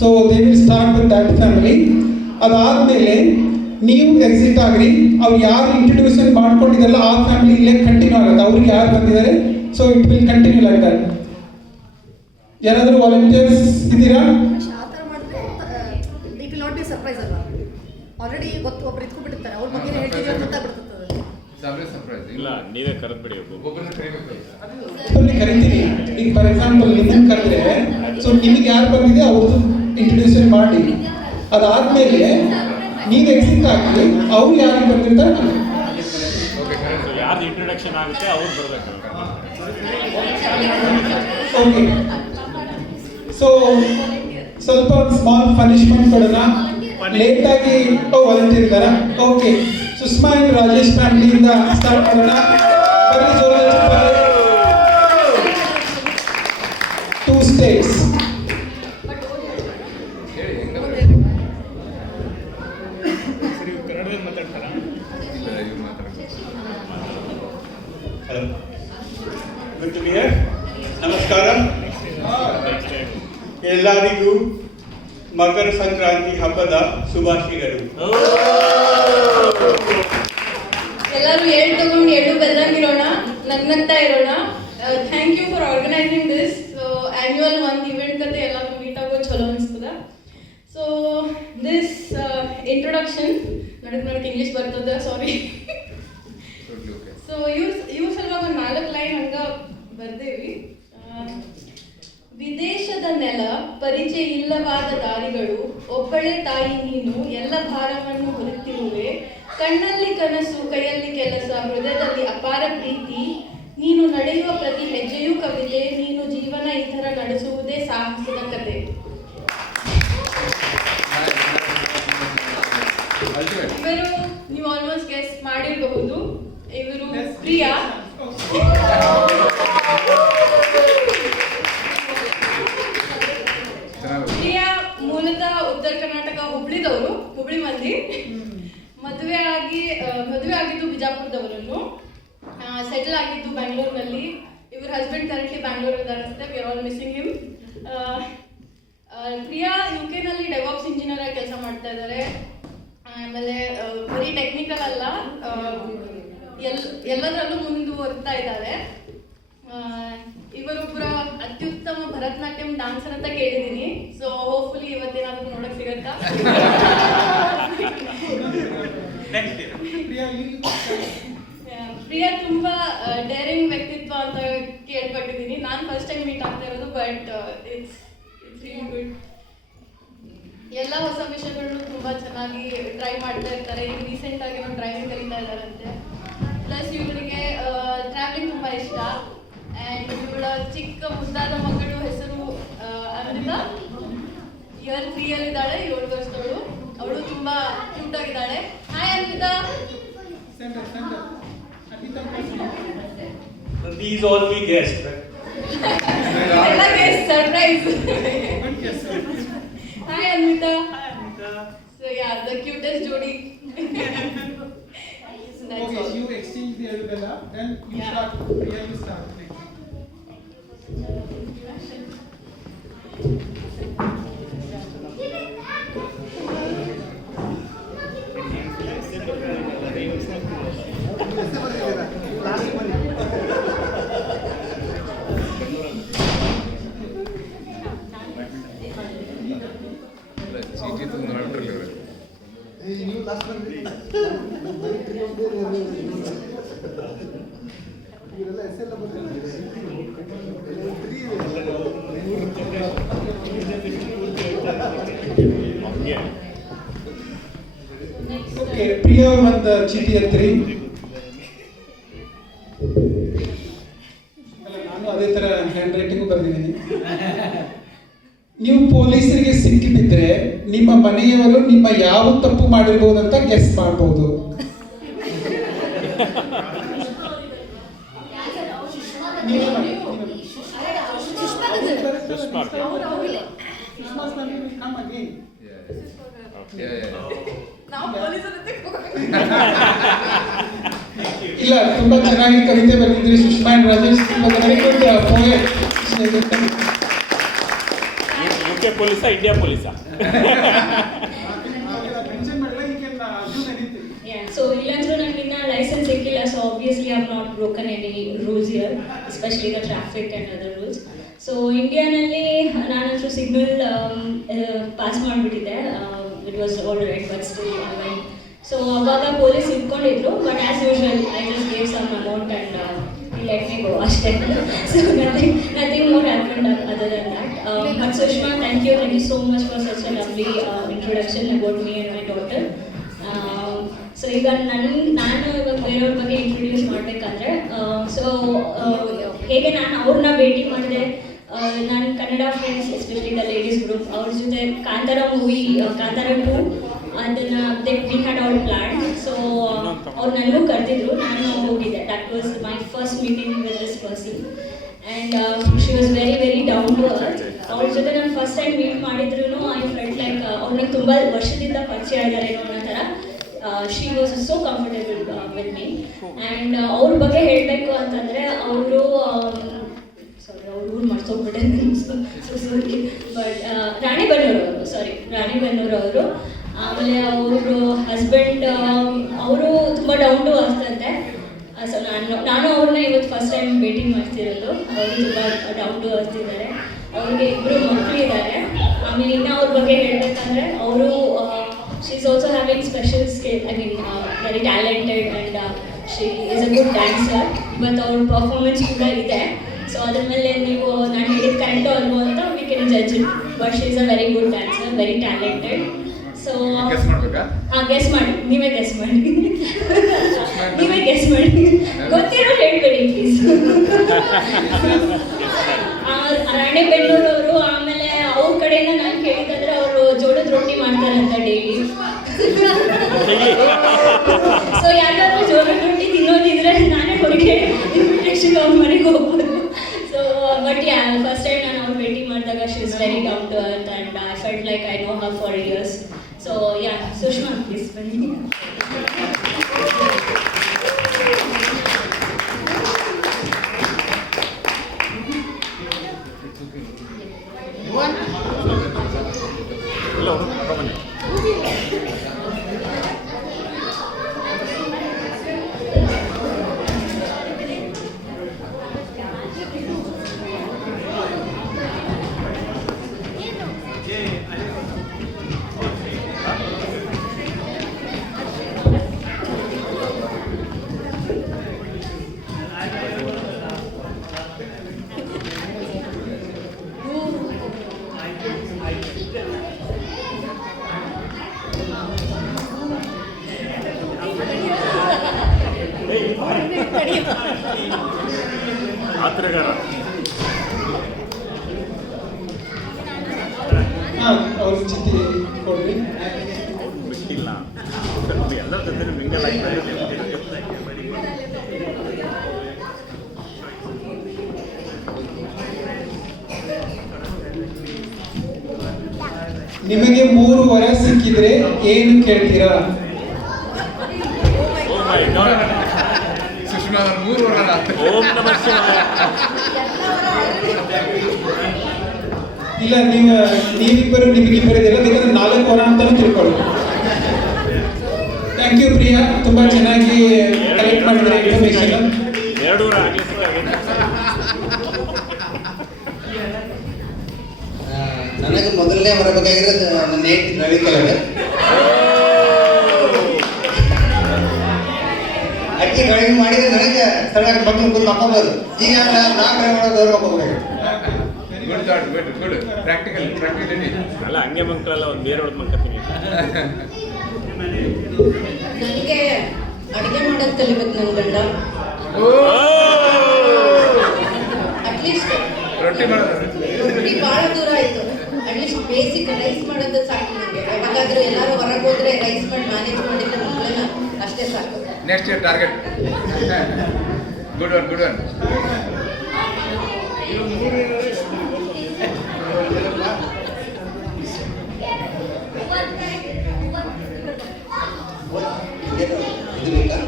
so they will start with that family. ಅದಾದಮೇಲೆ ನೀವು ಎಕ್ಸಿಟ್ ಆಗ್ರಿ. ಅವ್ರು ಯಾರು ಇಂಟ್ರಡ್ಯೂಷನ್ ಮಾಡ್ಕೊಂಡಿದ್ದಾರಲ್ಲ ಆ ಫ್ಯಾಮಿಲಿ ಇಲ್ಲೇ ಕಂಟಿನ್ಯೂ ಆಗುತ್ತೆ. ಅವ್ರಿಗೆ ಯಾರು ಬಂದಿದ್ದಾರೆ, so it will continue like that. ಯಾರಾದರೂ ವಾಲಂಟಿಯರ್ಸ್ ಇದ್ದೀರಾ? ಆ ಥರ ಮಾಡಿದ್ರೆ it will not be surprise ಅಲ್ಲ. ಆಲ್ರೆಡಿ ಒಬ್ರು ಇಟ್ಕೊಂಡ್ಬಿಟ್ಟಿರ್ತಾರೆ, ಅವ್ರ ಬಗ್ಗೆ ಹೇಳ್ತೀವಿ ಅಂತ ಗೊತ್ತಾಗ್ಬಿಡ್ತದೆ. ಸರ್ಪ್ರೈಸ್ ಇಲ್ಲ, ನೀವೇ ಕರೆದ್ಬಿಡಿ. ಒಬ್ಬೊಬ್ಬರನ್ನ ಕರಿಬೇಕು. ಒಬ್ಬರನ್ನೇ ಕರಿತೀನಿ. ಈಗ ಫಾರ್ ಎಕ್ಸಾಂಪಲ್ ನಿಮ್ಮನ್ನು ಕರೆದ್ರೆ, ಸೊ ನಿಮಗೆ ಯಾರು ಬಂದಿದೆ ಅವ್ರದ್ದು ಇಂಟ್ರಡ್ಯೂಷನ್ ಮಾಡಿ. ಅದಾದ್ಮೇಲೆ ನೀವು ಎಕ್ಸಿಟ್ ಆಗಿ ಅವ್ರು ಯಾರಿಗೆ ಬಂದಿರ್ತಾರೆ ಯಾರ್ದು ಇಂಟ್ರೊಡಕ್ಷನ್ ಆಗುತ್ತೆ ಅವ್ರು ಬರಬೇಕು. ಓಕೆ. ಸೊ ಸ್ವಲ್ಪ ಸ್ಮಾಲ್ ಪನಿಷ್ಮೆಂಟ್ ಕೊಡೋಣ. ಲೇಟಾಗಿ ವಾಲಂಟಿಯರ್ ಇದ್ದಾರಾ? ಓಕೆ. ಸುಷ್ಮಾ ಅಂಡ್ ರಾಜೇಶ್ ಫ್ಯಾಮಿಲಿಯಿಂದ ಸ್ಟಾರ್ಟ್ ಮಾಡೋಣ. ಬನ್ನಿ ಜೋರಾಗಿ. 2 ಸ್ಟೇಟ್ಸ್. ಕನ್ನಡದಲ್ಲಿ ಮಾತಾಡ್ತಾರಾ? Hello, good to be here. ನಮಸ್ಕಾರ ಎಲ್ಲರಿಗೂ. ಮಕರ ಸಂಕ್ರಾಂತಿ ಹಬ್ಬದ ಶುಭಾಶಯಗಳು. ಎಲ್ಲರೂ ಎಳ್ಳು ತಗೊಂಡು ಎಳ್ಳು ಬೆಲ್ಲಂಗಿರೋಣ, ನಗ್ನಗ್ತಾ ಇರೋಣ. Thank you for organizing this annual ಒಂದು ಇವೆಂಟ್ ಕತೆ ಎಲ್ಲರೂ ಮೀಟ್ ಆಗೋ ಚಲೋ ಅನಿಸ್ತದ. ಸೊ ದಿಸ್ ಇಂಟ್ರೊಡಕ್ಷನ್ ನಡಕ್ ಇಂಗ್ಲೀಷ್ ಬರ್ತದ, ಸಾರಿ. ಸೊ ಇವ್ರ ಸಲುವಾಗಿ ಒಂದು 4 ಲೈನ್ ಹಂಗ ಬರ್ದೇವಿ. ವಿದೇಶದ ನೆಲ, ಪರಿಚಯ ಇಲ್ಲವಾದ ದಾರಿಗಳು, ಒಬ್ಬಳೆ ತಾಯಿ ನೀನು, ಎಲ್ಲ ಭಾರವನ್ನು ಹೊರುತ್ತಿರುವೆ, ಕಣ್ಣಲ್ಲಿ ಕನಸು, ಕೈಯಲ್ಲಿ ಕೆಲಸ, ಹೃದಯದಲ್ಲಿ ಅಪಾರ ಪ್ರೀತಿ, ನೀನು ನಡೆಯುವ ಪ್ರತಿ ಹೆಜ್ಜೆಯೂ ಕವಿತೆ, ನೀನು ಜೀವನ ಈ ಥರ ನಡೆಸುವುದೇ ಸಾಹಸದ ಕತೆ. ಇವರು ನೀವು ಆಲ್ಮೋಸ್ಟ್ ಗೆಸ್ ಮಾಡಿರಬಹುದು, ಇವರು ಪ್ರಿಯಾ. ಪ್ರಿಯಾ ಮೂಲತಃ ಉತ್ತರ ಕರ್ನಾಟಕ ಹುಬ್ಳಿದವರು, ಹುಬ್ಳಿ ಮಂದಿ. ಮದುವೆ ಆಗಿದ್ದು ಬಿಜಾಪುರದವರನ್ನು, ಸೆಟಲ್ ಆಗಿದ್ದು ಬ್ಯಾಂಗ್ಳೂರ್ನಲ್ಲಿ. ಇವ್ರ ಹಸ್ಬೆಂಡ್ ಕರೆಂಟ್ಲಿ ಬ್ಯಾಂಗ್ಳೂರ್ ಇದ್ದಾರೆ ಅನ್ಸುತ್ತೆ. We are all missing him. Priya UK ನಲ್ಲಿ ಡೆವಾಪ್ಸ್ ಇಂಜಿನಿಯರ್ ಆಗಿ ಕೆಲಸ ಮಾಡ್ತಾ ಇದ್ದಾರೆ. ಆಮೇಲೆ ಬರೀ ಟೆಕ್ನಿಕಲ್ ಅಲ್ಲ, ಎಲ್ಲದರಲ್ಲೂ ಮುಂದುವರ್ತಾ ಇದ್ದಾರೆ. ಇವರೊಬ್ಬರ ಅತ್ಯುತ್ತಮ ಭರತನಾಟ್ಯಂ ಡಾನ್ಸರ್ ಅಂತ ಕೇಳಿದ್ದೀನಿ. ಸೊ ಹೋಪ್ಫುಲಿ ಇವತ್ತೇನಾದ್ರೂ ನೋಡಕ್ ಸಿಗತ್ತಾ? ಪ್ರಿಯಾ ತುಂಬಾ ಡೇರಿಂಗ್ ವ್ಯಕ್ತಿತ್ವ ಅಂತ ಕೇಳ್ಪಟ್ಟಿದ್ದೀನಿ. ನಾನು ಫಸ್ಟ್ ಟೈಮ್ ಮೀಟ್ ಆಗ್ತಾ ಇರೋದು, ಬಟ್ ಇಟ್ಸ್ ರಿಯಲಿ ಗುಡ್. ಎಲ್ಲ ಹೊಸ ವಿಷಯಗಳನ್ನು ತುಂಬಾ ಚೆನ್ನಾಗಿ ಟ್ರೈ ಮಾಡ್ತಾ ಇರ್ತಾರೆ. ಈಗ ರೀಸೆಂಟ್ ಆಗಿ ಡ್ರೈವಿಂಗ್ ಕಲಿತಾ ಇದ್ದಾರಂತೆ. ಪ್ಲಸ್ ಇವಳಿಗೆ ಟ್ರಾವೆಲಿಂಗ್ ತುಂಬಾ ಇಷ್ಟ. ಆ್ಯಂಡ್ ಇವಳ ಚಿಕ್ಕ ಮುದ್ದಾದ ಮಗಳು ಹೆಸರು ಅಮೃತಾ. ಇಯರ್ 3 ಇದ್ದಾಳೆ, 7 ವರ್ಷದವಳು. ಅವಳು ತುಂಬಾ ಕ್ಯೂಟ್ ಆಗಿದ್ದಾಳೆ. Hi Amrita. These all we guessed, right? ಎಲ್ಲ guess surprise. Hi Amrita. So yeah, the cutest jodi. That's Okay, all. you exchange the Arugala, then you Yeah. start. Priya, you start. ಚೀಟಿ ತಂದು ನೋಡ್ರಿ ಇವ್ರು. ನೀವು ಲಾಸ್ಟ್ ಬಂದ್ರಿ ಇವರೆಲ್ಲ ಹೆಸರೆಲ್ಲ Okay, ಪ್ರಿಯಾ ಅವ್ರ ಒಂದು ಚೀಟಿ ಎತ್ತಿರಿ. ಅಲ್ಲ, ನಾನು ಅದೇ ತರ ಹ್ಯಾಂಡ್ ರೈಟಿಂಗು ಬರ್ದಿದ್ದೀನಿ. ನೀವು ಪೊಲೀಸರಿಗೆ ಸಿಕ್ಕಿಬಿದ್ರೆ ನಿಮ್ಮ ಮನೆಯವರು ನಿಮ್ಮ ಯಾವ ತಪ್ಪು ಮಾಡಿರ್ಬೋದಂತ ಗೆಸ್ ಮಾಡಬಹುದು. ನಾವು ಪೊಲೀಸರ ಜೊತೆ ಇಲ್ಲ, ತುಂಬಾ ಚೆನ್ನಾಗಿ ಕವಿತೆ ಬರೆದಿದ್ರಿ Sushma and Rajesh. Very good poet. UK ಪೊಲೀಸಾ ಇಂಡಿಯಾ ಪೊಲೀಸಾ? Yeah, so ಇಲ್ಲಂದ್ರೂ ನನಗಿನ್ನ ಲೈಸೆನ್ಸ್ ಸಿಕ್ಕಿಲ್ಲ, so obviously I have not broken any rules here, especially the traffic and other rules. So ಇಂಡಿಯಾನಲ್ಲಿ ನಾನಂತೂ ಸಿಗ್ನಲ್ ಪಾಸ್ ಮಾಡಿಬಿಟ್ಟಿದ್ದೆ. It was all right, but still I went. So ಅವಾಗ ಪೊಲೀಸ್ ಇಟ್ಕೊಂಡಿದ್ರು, but as usual I just gave some amount and let me go ಅಷ್ಟೇ. So nothing more happened other than that. But Sushma, thank you so much for such a lovely introduction about me and my daughter. So ಈಗ ನಾನು ಇವಾಗ ಬೇರೆಯವ್ರ ಬಗ್ಗೆ ಇಂಟ್ರೊಡ್ಯೂಸ್ ಮಾಡಬೇಕಂದ್ರೆ, ಸೊ ಹೇಗೆ ನಾನು ಅವ್ರನ್ನ ಭೇಟಿ ಮಾಡಿದೆ, ನಾನು Kannada friends, especially the ladies group, ಅವ್ರ ಜೊತೆ ಕಾಂತಾರ ಮೂವಿ, ಕಾಂತಾರ 2 ಅದನ್ನು we had all plan. So ಅವ್ರು ನನಗೂ ಕರೆದಿದ್ರು, ನಾನು ಹೋಗಿದ್ದೆ. That was my first meeting with this person and she was very very down to earth. ಅವ್ರ ಜೊತೆ ನಾನು ಫಸ್ಟ್ ಟೈಮ್ ಮೀಟ್ ಮಾಡಿದ್ರು ಐ ಫೆಲ್ಟ್ ಲೈಕ್ ಅವ್ರನ್ನ ತುಂಬ ವರ್ಷದಿಂದ ಪರಿಚಯ ಇದ್ದಾರೆ ಅನ್ನೋ ಥರ. She was so comfortable with me. And ಅವ್ರ ಬಗ್ಗೆ ಹೇಳಬೇಕು ಅಂತಂದರೆ, ಅವರು ಸಾರಿ ಅವ್ರ ಊರು ಮರ್ತೋಗ್ಬಿಟ್ಟೆ, ಸಾರಿ, ಬಟ್ ರಾಣಿಬೆನ್ನೂರು ಅವರು. ಆಮೇಲೆ ಅವರು ಹಸ್ಬೆಂಡ್ ಅವರು ತುಂಬ ಡೌನ್ ಟು ಅರ್ತ್ ಅಂತೆ. ಸೊ ನಾನು ಅವ್ರನ್ನ ಇವತ್ತು ಫಸ್ಟ್ ಟೈಮ್ ಭೇಟಿ ಮಾಡ್ತಿರೋದು. ಅವರು ತುಂಬ ಡೌನ್ ಟು ಅರ್ತ್ ಇದ್ದಾರೆ. ಅವ್ರಿಗೆ 2 ಮಕ್ಕಳು ಇದ್ದಾರೆ. ಆಮೇಲೆ ಇನ್ನು ಅವ್ರ ಬಗ್ಗೆ ಹೇಳಬೇಕಂದ್ರೆ, ಅವರು she is also having special skill, I mean very talented and she is a good dancer. ಇವತ್ತು ಅವ್ರ ಪರ್ಫಾರ್ಮೆನ್ಸ್ ಕೂಡ ಇದೆ. ಸೊ ಅದ್ರ ಮೇಲೆ ನೀವು ನಾನು ಹೇಳಿದ ಕರೆಕ್ಟೋ ಅಲ್ವೋ ಅಂತ we can judge it. But she is a very good dancer, very talented. So guess ಮಾಡ್ಬೇಕಾ? ಹಾಂ, ಗೆಸ್ ಮಾಡಿ, ನೀವೇ ಗೆಸ್ ಮಾಡಿ. ಗೊತ್ತಿರೋ ಹೇಳ್ಬೇಡಿ ಪ್ಲೀಸ್. ರಾಣೆಬೆನ್ನೂರವರು. ಆಮೇಲೆ ಅವ್ರ ಕಡೆಯಿಂದ ನಾನು ಕೇಳಿದ್ರೆ ಅವರು ಜೋಳದ ರೊಟ್ಟಿ ಮಾಡ್ತಾರಂತ ಡೈಲಿ. ಸೊ ಯಾರಾದ್ರೂ ಜೋಳದ ರೊಟ್ಟಿ ತಿನ್ನೋದಿದ್ರೆ ನಾನೇ ಹೊರಗೆ ಇನ್ವಿಟೇಷನ್ ಅವ್ರ ಮನೆಗೆ ಹೋಗ್ಬೋದು. So but yeah first time ನಾನು ಅವ್ರು ಭೇಟಿ ಮಾಡಿದಾಗ she is very down to earth and I felt like I know her for years. So yeah Sushma please ಬನ್ನಿ. ಆತ್ರಗಾರ ಅವ್ರ ಚಿತ್ತಿ ಕೊಡ್ರಿ. ಬಿಟ್ಟಿಲ್ಲ ಎಲ್ಲರ ಜೊತೆ ಮಿಂಗಲ್ ಆಗ್ತಾರೆ. ನಿಮಗೆ 3 ವರ ಸಿಕ್ಕಿದ್ರೆ ಏನು ಕೇಳ್ತೀರಾ? ಓ ಮೈ ಗಾಡ್. ಸುಷ್ಮಾ ಅವ್ರು 3 ವರ್ಷ ಓಂ ನಮಃ ಶಿವಾಯ. ಇಲ್ಲ ನೀವಿಬ್ಬರು ನಿಮಗಿಬ್ಬರಿದೆಲ್ಲ ಬೇಕಾದ್ರೆ 4 ವರ ಅಂತಾನು ತಿಳ್ಕೊಳ್ಳಿ. ಥ್ಯಾಂಕ್ ಯು ಪ್ರಿಯಾ, ತುಂಬಾ ಚೆನ್ನಾಗಿ ಕಲೆಕ್ಟ್ ಮಾಡಿದ್ರೆ ಇನ್ಫಾರ್ಮೇಶನ್. 2 ವರ ಆಗಲಿ ಸಿಕ್ಕಾಗಿದೆ. ನನಗೆ ಮೊದಲನೇ ಬರಬೇಕಾಗಿರೋದು ನನ್ನ ಹೆಂಡತಿ ರವಿ ಕೆಳಗೆ. ಅಕ್ಕಿ ಡ್ರೈವಿಂಗ್ ಮಾಡಿದ್ರೆ ನನಗೆ ಸರಿಯಾಗಿ ಮಕ್ಕಳು ಕೂತು ಹಾಕೋಬೋದು. ಈಗ ನಾ ಡ್ರೈವ್ ಮಾಡೋದು ಹಾಕೋಬೇಕು. Good thought, good practicality. ಅಲ್ಲ ಹಂಗೆ ಮಂಕಳಲ್ಲ, ಒಂದು ಬೇರೆ ಹೊಡೆದು ಮಂಕತ್ತೀನಿ. ನನಗೆ ಅಡುಗೆ ಮಾಡೋದು ಕಲಿಬೇಕು ನನ್ನ ಗಂಡ. ಅಟ್ಲೀಸ್ಟ್ ರೊಟ್ಟಿ ಮಾಡೋದು ರೊಟ್ಟಿ ಭಾಳ ದೂರ ಆಯಿತು. ಅಟ್ಲೀಸ್ಟ್ ಬೇಸಿಕ್ ರೈಸ್ ಮಾಡೋದು ಸಾಕು ನನಗೆ. ಯಾವಾಗಾದ್ರೂ ಎಲ್ಲರೂ ಹೊರಗೆ ಹೋದ್ರೆ ರೈಸ್ ಮಾಡಿ ಮ್ಯಾನೇಜ್ ಮಾಡಿದ್ರೆ ಮಕ್ಕಳನ್ನ ಅಷ್ಟೇ ಸಾಕು. Next year target. Good one. ಇದು ಬೇಕಾ?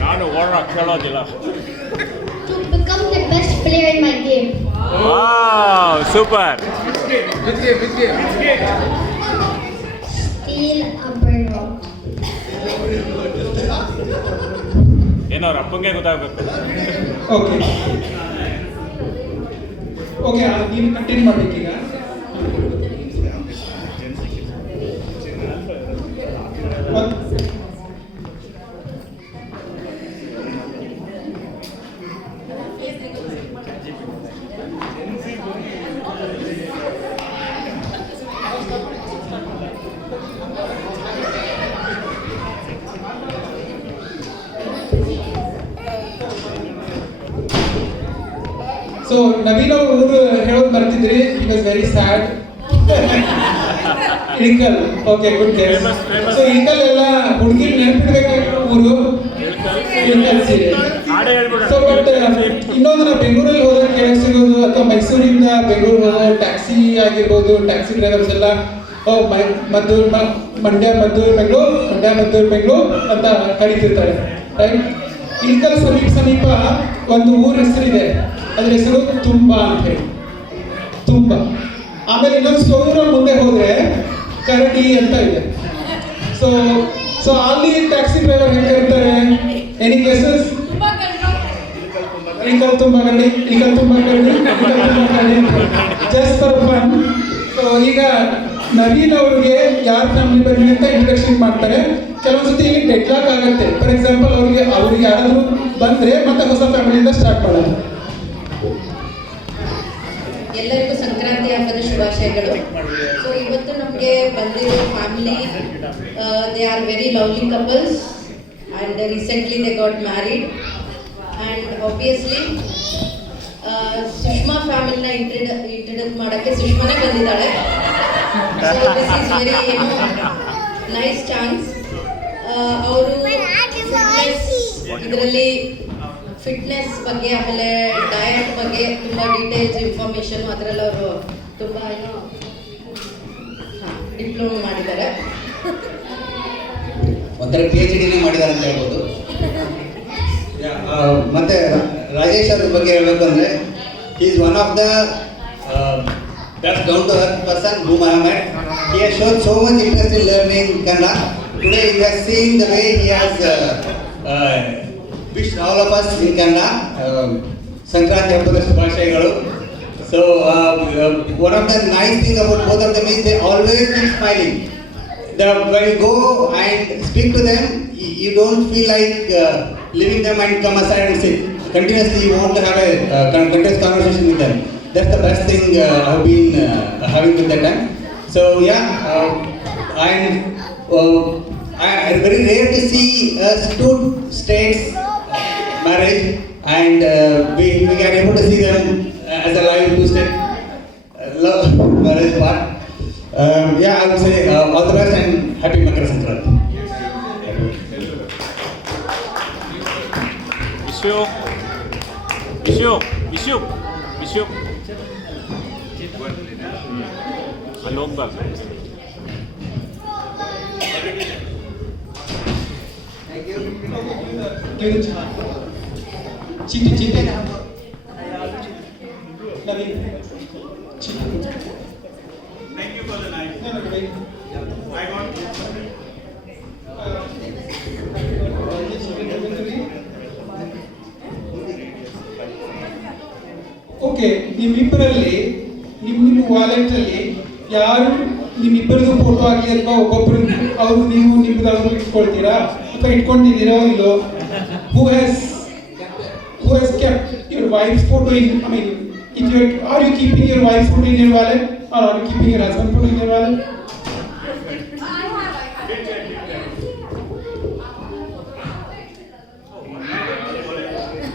ನಾನು ಓಡ ಕೇಳೋದಿಲ್ಲ. To become the best player in my game. Wow super. Which game? Steal a burnout. ಏನೋ ಅವ್ರ ಅಪ್ಪಂಗೆ ಗೊತ್ತಾಗಬೇಕು. ಓಕೆ ನೀವು ಕಂಟಿನ್ಯೂ ಮಾಡ್ಬೇಕೀಗ. ಸೊ ನವೀನ್ ಅವ್ರ ಊರು ಹೇಳೋದು ಬರ್ತಿದ್ರಿ. He was very sad. Ilkal. Okay, good guess. So Ilkal ಎಲ್ಲ ಹುಡುಗಿ ನೆನಪಿಡ್ಬೇಕಾಗಿರೋ ಊರು ಇಳಿಕಲ್ ಸೀರೆ. ಸೊ ಬಟ್ ಇನ್ನೊಂದು ನಾವು ಬೆಂಗಳೂರಲ್ಲಿ ಹೋದಾಗ ಕೇಳಕ್ ಸಿಗೋದು, ಅಥವಾ ಮೈಸೂರಿಂದ ಬೆಂಗಳೂರು ಹೋಗೋ ಟ್ಯಾಕ್ಸಿ ಆಗಿರ್ಬೋದು, ಟ್ಯಾಕ್ಸಿ ಡ್ರೈವರ್ಸ್ ಎಲ್ಲ ಮಂಡ್ಯ ಮದ್ದೂರು ಬೆಂಗಳೂರು ಅಂತ ಕರೀತಿರ್ತಾರೆ, ರೈಟ್? ಇಳಿಕಲ್ ಸಮೀಪ ಒಂದು ಊರ ಹೆಸರಿದೆ, ಅದ್ರ ಹೆಸರು ತುಂಬ ಅಂತ ಹೇಳಿ. ತುಂಬ. ಆಮೇಲೆ ಇನ್ನೊಂದು ಸೋದೂರ ಮುಂದೆ ಹೋದ್ರೆ ಕರಡಿ ಅಂತ ಇದೆ. ಸೊ ಅಲ್ಲಿ ಟ್ಯಾಕ್ಸಿ ಡ್ರೈವರ್ ಹೆಂಗೆ ಕರೀತಾರೆ? Any guesses? ಇಳಿಕಲ್ ತುಂಬ ಕರಡಿ ಜಸ್ಟ್ ಫಾರ್ ಫನ್. ಸೊ ಈಗ ನವೀನ್ ಅವ್ರಿಗೆ ಯಾರ ಫ್ಯಾಮಿಲಿ ಬರಲಿ ಅಂತ ಇಂಟ್ರಡಕ್ಷನ್ ಮಾಡ್ತಾರೆ. ಕೆಲವೊಂದ್ಸತಿ ಇಲ್ಲಿ ಡೆಡ್ಲಾಕ್ ಆಗುತ್ತೆ. ಫಾರ್ ಎಕ್ಸಾಂಪಲ್ ಅವ್ರಿಗೆ ಯಾರಾದರೂ ಬಂದ್ರೆ ಮತ್ತೆ ಹೊಸ ಫ್ಯಾಮಿಲಿಯಿಂದ ಸ್ಟಾರ್ಟ್ ಮಾಡೋದು. ಎಲ್ಲರಿಗೂ ಸಂಕ್ರಾಂತಿ ಹಬ್ಬದ ಶುಭಾಶಯಗಳು. ಸೊ ಇವತ್ತು ನಮಗೆ ಬಂದಿರೋ family, they are very lovely couples and recently they got married. And obviously Sushma ಫ್ಯಾಮಿಲಿನ ಇಂಟ್ರಡ್ಯೂಸ್ ಮಾಡೋಕ್ಕೆ ಸುಷ್ಮಾನೇ ಬಂದಿದ್ದಾಳೆ. So this is very nice chance. ಅವರು ಇದರಲ್ಲಿ ಫಿಟ್ನೆಸ್ ಬಗ್ಗೆ ಆಮೇಲೆ ಡಯಟ್ ಬಗ್ಗೆ ತುಂಬ ಡೀಟೇಲ್ಸ್ ಇನ್ಫಾರ್ಮೇಷನ್ ಅದರಲ್ಲಿ ಅವರು ತುಂಬ ಡಿಪ್ಲೊಮಾ ಮಾಡಿದ್ದಾರೆ. ಒಂಥರ PhD ಮಾಡಿದ್ದಾರೆ ಅಂತ ಹೇಳ್ಬೋದು. ಮತ್ತೆ ರಾಜೇಶ್ ಅವ್ರ ಬಗ್ಗೆ ಹೇಳ್ಬೇಕಂದ್ರೆ is one of the best down to earth person whom I have met. He has shown so much interest in learning Kannada. Today you have seen the way he has wished all of us in Kannada. Sankranti Habbada Shubhashayagalu. So one of the nice things about both of them is they always keep smiling. When you go and speak to them, you don't feel like leaving them and come aside and sit. Continuously you want to have a continuous conversation with them. That's the best thing I've been having with that time. So yeah, I'm very rare to see two states marriage, and we are able to see them as a live two-state love marriage part. Yeah, I would say all the best and happy Makara Sankranti. Wish you ಅಲ್ಲಿ ಹೋಗ್ಬಾರ್ದು. ಚೀಟಿ Naveen Thank you for the night. I want okay, ನಿಮ್ಮಿಬ್ಬರಲ್ಲಿ ನಿಮ್ಮ ವಾಲೆಟಲ್ಲಿ ಯಾರು ನಿಮ್ಮಿಬ್ಬರದು ಫೋಟೋ ಆಗಲಿ ಅಥವಾ ಒಬ್ಬೊಬ್ಬರು ಅವರು ನೀವು ನಿಮ್ಮದವರು ಇಟ್ಕೊಳ್ತೀರಾ ಅಥವಾ ಇಟ್ಕೊಂಡಿದ್ದೀರೋ ಇಲ್ಲೋ? Who has kept your wives photo in, I mean, if you are you keeping your wife's photo in your wallet or are you keeping your husband's photo in your wallet?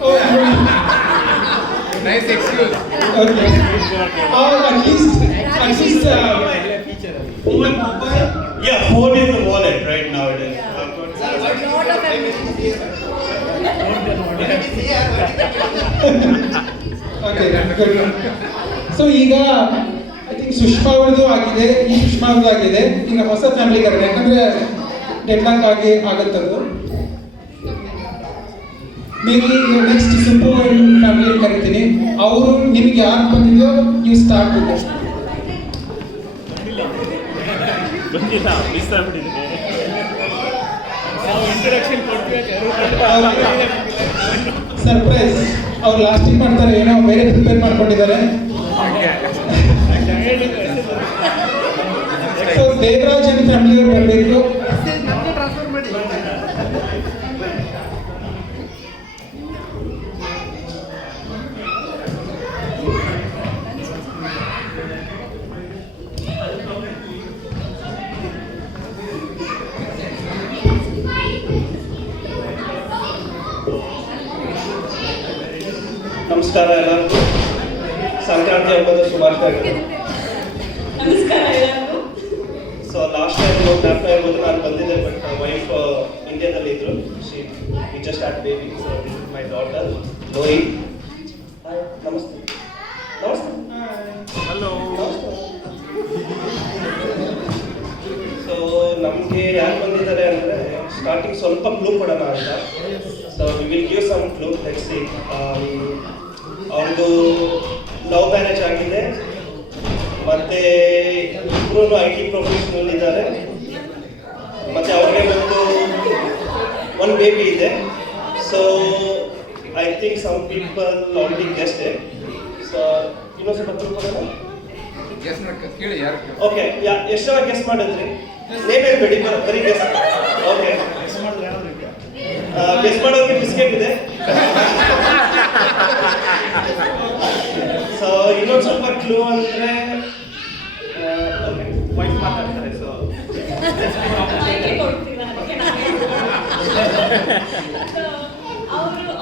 Oh, Nice excuse. okay. Or at least Yeah, phone is the wallet right nowadays. Okay, good. So ಈಗ ಐ ಥಿಂಕ್ ಸುಷ್ಮಾ ಅವ್ರದ್ದು ಆಗಿದೆ, ಈ ಸುಷ್ಮಾ ಅವ್ರದ್ದು ಆಗಿದೆ. ಈಗ ಹೊಸ ಫ್ಯಾಮಿಲಿ ಕರೆಕ್ಟ್, ಯಾಕಂದ್ರೆ ಡೆಡ್ಲಾಕ್ ಆಗತ್ತದು. Maybe next Suppu family ಕರಿತೀನಿ. ಅವರು ನಿಮ್ಗೆ ಯಾರು ಬಂದಿದೆಯೋ ನೀವು ಸ್ಟಾರ್ಟ್ ಮಾಡಿ. ಗೊತ್ತಿಲ್ಲ, ಮಿಸ್ ಆಗ್ಬಿಟ್ಟಿದೆ. Introduction surprise. ಅವ್ರು ಲಾಸ್ಟಿಗೆ ಮಾಡ್ತಾರೆ, ಏನೋ ಬೇರೆ ಪ್ರಿಪೇರ್ ಮಾಡ್ಕೊಂಡಿದ್ದಾರೆ. ಸೊ ದೇವರಾಜ್ ಅಂಡ್ ಫ್ಯಾಮಿಲಿ ಅವ್ರು ಬರಬೇಕು. ನಮಸ್ಕಾರ ಎಲ್ಲರಿಗೂ. ಸಂಕ್ರಾಂತಿ ಹಬ್ಬದ ಶುಭಾಶಯಗಳು. ನಮಸ್ಕಾರ ಎಲ್ಲರಿಗೂ. ಸೊ ಲಾಸ್ಟ್ ಟೈಮ್ ಜ್ಞಾಪಕ ಇರ್ಬೋದು, ನಾನು ಬಂದಿದ್ದೆ, ಬಟ್ ವೈಫ್ ಇಂಡಿಯಾದಲ್ಲಿ ಇದ್ರು. We just had baby. So this is my daughter ಲೋಯಿ. ಹಾಯ್, ನಮಸ್ತೆ. ನಮಸ್ತೆ. ಹಲೋ. ಸೊ ನಮಗೆ ಯಾರು ಬಂದಿದ್ದಾರೆ ಅಂದರೆ ಸ್ಟಾರ್ಟಿಂಗ್ ಸ್ವಲ್ಪ ಕ್ಲೂ ಕೊಡೋಣ ಅಂತ. So we will give some clue. Let's see. ಅವ್ರದ್ದು ಲವ್ ಮ್ಯಾರೇಜ್ ಆಗಿದೆ, ಮತ್ತು ಇಬ್ಬರೂ IT ಪ್ರೊಫೆಷನಲ್ ಇದ್ದಾರೆ, ಮತ್ತು ಅವ್ರಿಗೆ ಒಂದು ಬೇಬಿ ಇದೆ. So I think some people already guessed it. So ಇನ್ನೊಂದು ಸ್ವಲ್ಪ ಕ್ಲೂ ಕೊಡೋಣ. ಕೇಳಿ ಯಾರು? ಓಕೆ, ಎಷ್ಟು ಜನ ಗೆಸ್ ಮಾಡಿದ್ರಿ? ನೇಮ್ ಹೇಳ್ಬೇಡಿ, ಬರೀ ಗೆಸ್. ಓಕೆ, ಗೆಸ್ ಮಾಡೋರಿಗೆ ಬಿಸ್ಕೆಟ್ ಇದೆ. ಸೊ ಇನ್ನೊಂದು ಸ್ವಲ್ಪ ಕ್ಲೂ ಅಂದರೆ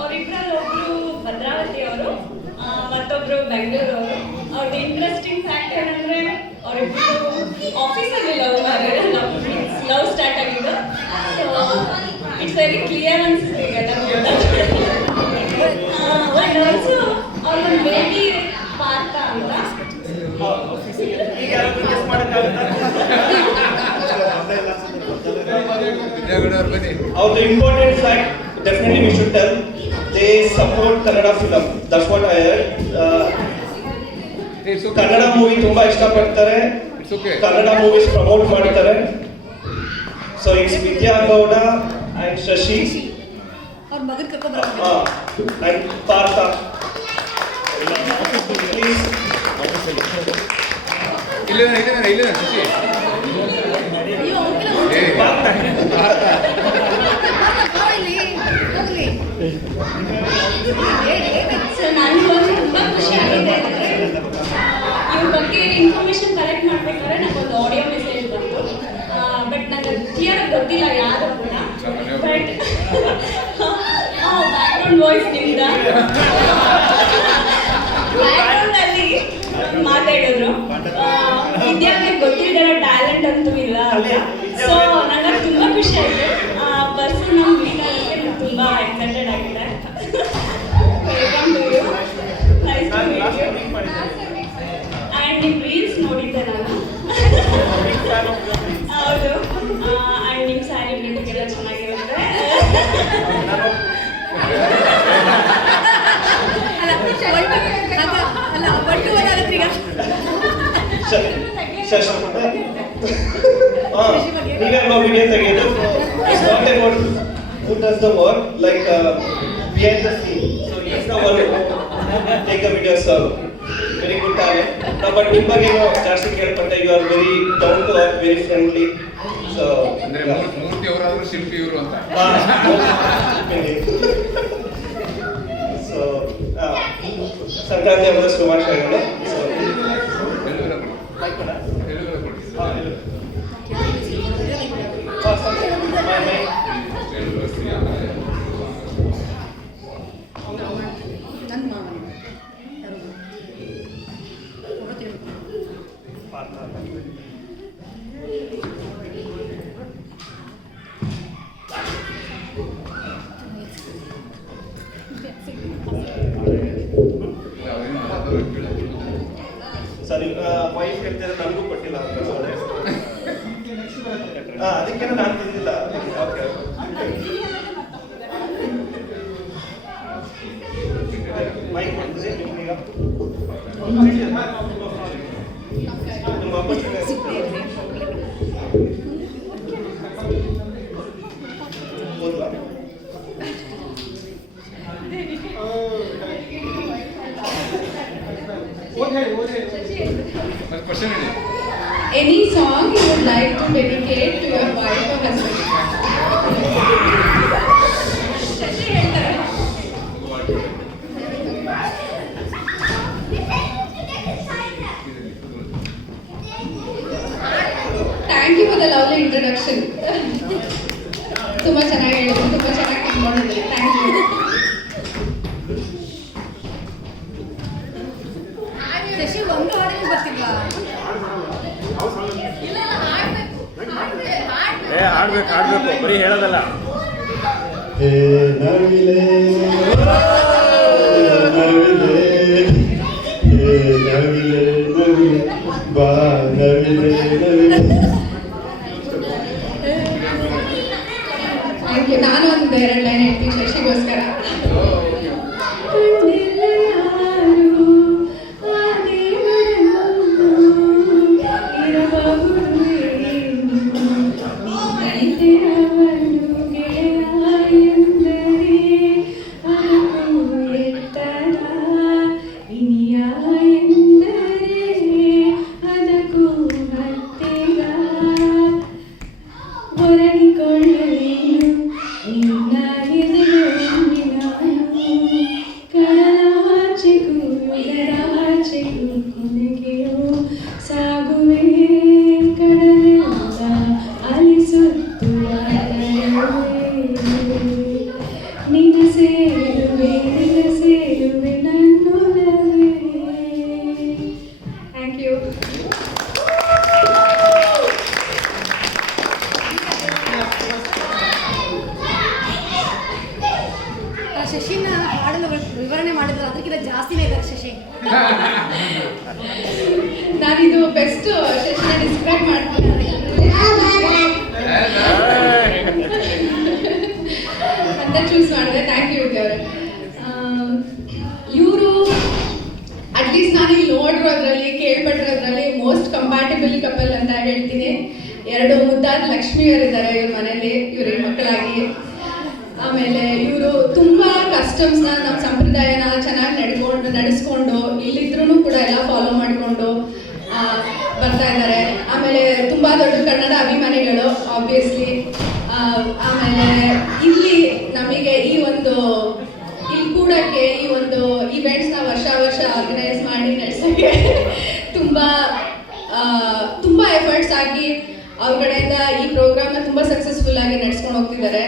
ಅವರಿಬ್ಬರಲ್ಲಿ ಒಬ್ರು ಭದ್ರಾವತಿ ಅವರು, ಮತ್ತೊಬ್ರು ಬೆಂಗಳೂರು ಅವರು. ಅವ್ರದ್ದು ಇಂಟ್ರೆಸ್ಟಿಂಗ್ ಫ್ಯಾಕ್ಟ್ ಏನಂದ್ರೆ ಅವರಿಬ್ಬರು ಆಫೀಸಲ್ಲಿ ಲವ್ ಸ್ಟಾರ್ಟ್ ಆಗಿದ್ದು. ಸೊ ಇಟ್ಸ್ ವೆರಿ ಕ್ಲಿಯರ್ ಅನ್ಸುತ್ತೆ ಈಗ ಆ್ಯಂಡ್ ಆಲ್ಸೋ ಅವ್ರೊಂದು ಬೇಬಿ ಪಾರ್ಥ ಅಂತ. ವಿದ್ಯಾಗಢವ್ರು ಬನ್ನಿ. ಅವ್ರದ್ದು important fact definitely we should tell. They support Kannada film. That's what I heard. It's okay. Kannada movie ತುಂಬಾ ಇಷ್ಟಪಡ್ತಾರೆ. It's okay. Kannada movies promote ಮಾಡ್ತಾರೆ. So it's Vidya Gowda and Shashi ಅವ್ರ ಮಗನ ಕರ್ಕೊಂಡ್ಬರ ಅಂಡ್ ಪಾರ್ಥ. ಪ್ಲೀಸ್ ಇಲ್ಲೇ ಶಶಿ. ಅಯ್ಯೋ ಏ, ಇಲ್ಲಿ ಹೋಗ್ಲಿ. ಸೊ ನನಗೊಂದು ತುಂಬ ಖುಷಿ ಆಗಿದೆ. ಇವ್ರ ಬಗ್ಗೆ ಇನ್ಫಾರ್ಮೇಶನ್ ಕಲೆಕ್ಟ್ ಮಾಡ್ಬೇಕಾದ್ರೆ ನನಗೊಂದು ಆಡಿಯೋ ಮೆಸೇಜ್ ಬಂತು. ಬಟ್ ನನಗೆ ಕ್ಲಿಯರ್ ಗೊತ್ತಿಲ್ಲ ಯಾರು ಕೂಡ. ಬಟ್ ಬ್ಯಾಕ್ಗ್ರೌಂಡ್ ವಾಯ್ಸ್ ನಿಮ್ದ ಬ್ಯಾಕ್ಗ್ರೌಂಡಲ್ಲಿ ಮಾತಾಡಿದ್ರು. ವಿದ್ಯಾಗೆ ಗೊತ್ತಿರೋ ಟ್ಯಾಲೆಂಟ್ ಅಂತೂ ಇಲ್ಲ ಅಂತ. ಸೊ ನನಗೆ ತುಂಬ ಖುಷಿ ಆಯಿತು. ಪರ್ಸನ್ ನಮ್ಮ ಮೀಟ್ ಆಗೋಕ್ಕೆ ನಾನು ತುಂಬ ಎಕ್ಸೈಟೆಡ್ ಆಗಿದೆ. Welcome to you. Nice to meet you. And ನಿಮ್ಮ ರೀಲ್ಸ್ ನೋಡಿದ್ದೆ ನಾನು. ಹೌದು. ಆ್ಯಂಡ್ ನಿಮ್ಮ ಸ್ಯಾರಿ ಬ್ಲೀಟಿಗೆಲ್ಲ ಚೆನ್ನಾಗಿರುತ್ತೆ. ಅಲ್ಲ ಒಟ್ಟು ಓದಾಗತ್ರಿ ಈಗ. ಶಶಿ ಈಗ ನಾವು ವಿಡಿಯೋ ತೆಗೆಯೋದು. It's not about who does the work, like behind the scene. So he's the one who take the videos. So very good talent. But ನಿಮ್ಮ ಬಗ್ಗೆ ಜಾಸ್ತಿ ಕೇಳ್ಪಟ್ಟೆ. You are very down to earth, very friendly. So ಅಂದ್ರೆ ಮೂರ್ತಿ ಅವರಾದ್ರೂ ಶಿಲ್ಪಿ ಇವರು ಅಂತ. ಸೊ ಸಂಕ್ರಾಂತಿ ಹಬ್ಬದ ಶುಭಾಶಯಗಳು. ಸೊ ನನ್ನ ಮಾವ ಯಾರು ಹೊರತು ಸರಿ, ವೈಫ್ ಹೇಳ್ತಿದ್ರೆ ನನಗೂ ಕೊಟ್ಟಿಲ್ಲ ಅಂತ. ಅದಕ್ಕೆ ನಾನು ತಿಂದಿಲ್ಲ. ಓಕೆ, ಮೈಕ್ ಕೊಡ್ತೀರಿ ನಿಮ್ಗೀಗ? ನಿಮ್ಮ ಅಪರ್ಚುನಿಟಿ ಹೋದ್ವಾ? ಮತ್ತೆ ಕ್ವಶನ್ ಹೇಳಿ. Any song you would like to dedicate to your wife or husband? Shashi ಹೇಳ್ತಾರೆ. Thank you for the lovely introduction. ತುಂಬಾ ಚೆನ್ನಾಗಿ ಹೇಳಿದ್ರು, ತುಂಬಾ ಚೆನ್ನಾಗಿ ತಿಳ್ಕೊಂಡಿದ್ದೆ. Thank you. ಶಶಿ ಒಂದು ಹಾಡಿಗೆ ಬರ್ತಿಲ್ವಾ? ಆಡ್ಬೇಕು ಬರೀ ಹೇಳೋದಲ್ಲ. ಹೇ ನವಿಲೆ ನವಿಲೆ, ಹೇ ನವಿಲೆ ನವಿಲೆ, ಬಾ ನವಿಲೆ ನವಿಲೆ. Thank you. ನಾನು ಒಂದು 2 ಲೈನ್ ಹೇಳ್ತೀನಿ ಶಶಿಗೋಸ್ಕರ. ಒರಗಿಕೊಳ್ಳಲೇನು ನಿನ್ನ ಎದುರು ನಾನಿದು ಬೆಸ್ಟ್ ಸೆಷನ್ ಡಿಸ್ಕ್ರೈಬ್ ಮಾಡ್ತೀನಿ ಅಂತ ಚೂಸ್ ಮಾಡಿದೆ. ಥ್ಯಾಂಕ್ ಯು ಅವರೇ. ಇವರು ಅಟ್ಲೀಸ್ಟ್ ನಾನು ಇಲ್ಲಿ ನೋಡಿರೋದ್ರಲ್ಲಿ ಕೇಳ್ಪಟ್ಟಿರೋದ್ರಲ್ಲಿ ಮೋಸ್ಟ್ ಕಂಪ್ಯಾಟಿಬಲ್ ಕಪಲ್ ಅಂತ ಹೇಳ್ತೀನಿ. 2 ಮುದ್ದಾದ ಲಕ್ಷ್ಮಿಯವರಿದ್ದಾರೆ ಇವ್ರ ಮನೇಲಿ, ಇವ್ರ ಮಕ್ಕಳಾಗಿ. ಆಮೇಲೆ ಇವರು ತುಂಬಾ ಕಸ್ಟಮ್ಸ್ನ, ನಮ್ಮ ಸಂಪ್ರದಾಯನ ಚೆನ್ನಾಗಿ ನಡೆಸ್ಕೊಂಡು ಇಲ್ಲಿದ್ರೂ ಕೂಡ ಎಲ್ಲ ಫಾಲೋ ಮಾಡಿಕೊಂಡು ಬರ್ತಾ ಇದ್ದಾರೆ. ಆಮೇಲೆ ತುಂಬಾ ದೊಡ್ಡ ಕನ್ನಡ ಅಭಿಮಾನಿಗಳು ಆಬ್ವಿಯಸ್ಲಿ. ಆಮೇಲೆ ಇಲ್ಲಿ ನಮಗೆ ಇಲ್ಲಿ ಕೂಡಕ್ಕೆ ಈ ಒಂದು ಇವೆಂಟ್ಸ್ನ ವರ್ಷ ಆರ್ಗನೈಸ್ ಮಾಡಿ ನಡೆಸೋಕ್ಕೆ ತುಂಬಾ ಎಫರ್ಟ್ಸ್ ಹಾಕಿ ಅವ್ರ ಕಡೆಯಿಂದ ಈ ಪ್ರೋಗ್ರಾಮ್ನ ತುಂಬಾ ಸಕ್ಸಸ್ಫುಲ್ ಆಗಿ ನಡೆಸ್ಕೊಂಡು ಹೋಗ್ತಿದ್ದಾರೆ.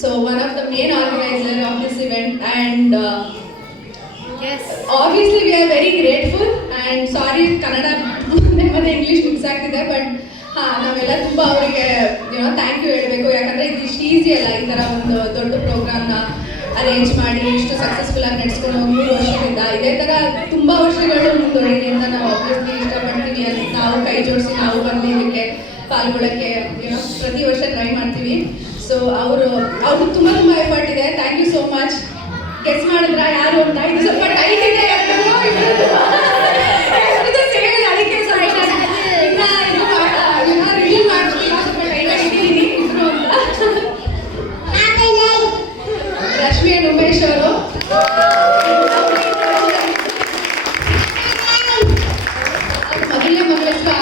So one of the main organiser of this event and obviously we are very grateful and sorry Kannada ಮತ್ತೆ ಇಂಗ್ಲಿಷ್ ಮಿಕ್ಸ್ ಆಗ್ತಿದೆ, ಬಟ್ ನಾವೆಲ್ಲ ತುಂಬ ಅವರಿಗೆ ಥ್ಯಾಂಕ್ ಯು ಹೇಳಬೇಕು. ಯಾಕಂದರೆ ಇದು ಇಷ್ಟು ಈಸಿ ಅಲ್ಲ ಈ ಥರ ಒಂದು ದೊಡ್ಡ ಪ್ರೋಗ್ರಾಮ್ನ ಅರೇಂಜ್ ಮಾಡಿ ಇಷ್ಟು ಸಕ್ಸಸ್ಫುಲ್ ಆಗಿ ನಡೆಸ್ಕೊಂಡು ಹೋಗಿ 3 ವರ್ಷದಿಂದ ಇದೇ ಥರ ತುಂಬ ವರ್ಷಗಳು ಮುಂದುವರಿಲಿ ಅಂತ ನಾವು ಆಬ್ವಿಯಸ್ಲಿ ಇಷ್ಟಪಡ್ತೀವಿ. ಅಲ್ಲಿ ನಾವು ಕೈ ಜೋಡಿಸಿ ನಾವು ಬಂದು ಇದಕ್ಕೆ ಪಾಲ್ಗೊಳ್ಳೋಕ್ಕೆ ಪ್ರತಿ ವರ್ಷ ಟ್ರೈ ಮಾಡ್ತೀವಿ. ಸೊ ಅವರು ತುಂಬ ಎಫರ್ಟ್ ಇದೆ. Thank you so much. Guess ಮಾಡಿದ್ರ ಯಾರು ಅಂತ? ಇದು ಸ್ವಲ್ಪ ಟೈಟ್ ಇದೆ, ಸೇವೆ ಅದಕ್ಕೆ ಸ್ವಲ್ಪ ರಿವೀಲ್ ಮಾಡ್ತೀವಿ. ಸ್ವಲ್ಪ ಟೈಟ್ ಆಗಿದ್ದೀನಿ ಇದ್ರು ಅಂತ. ರಶ್ಮಿ ಅಂಡ್ ಉಮೇಶ್ ಅವರು. ಮೊದಲನೇ ಮಗಳ ಹೆಸರು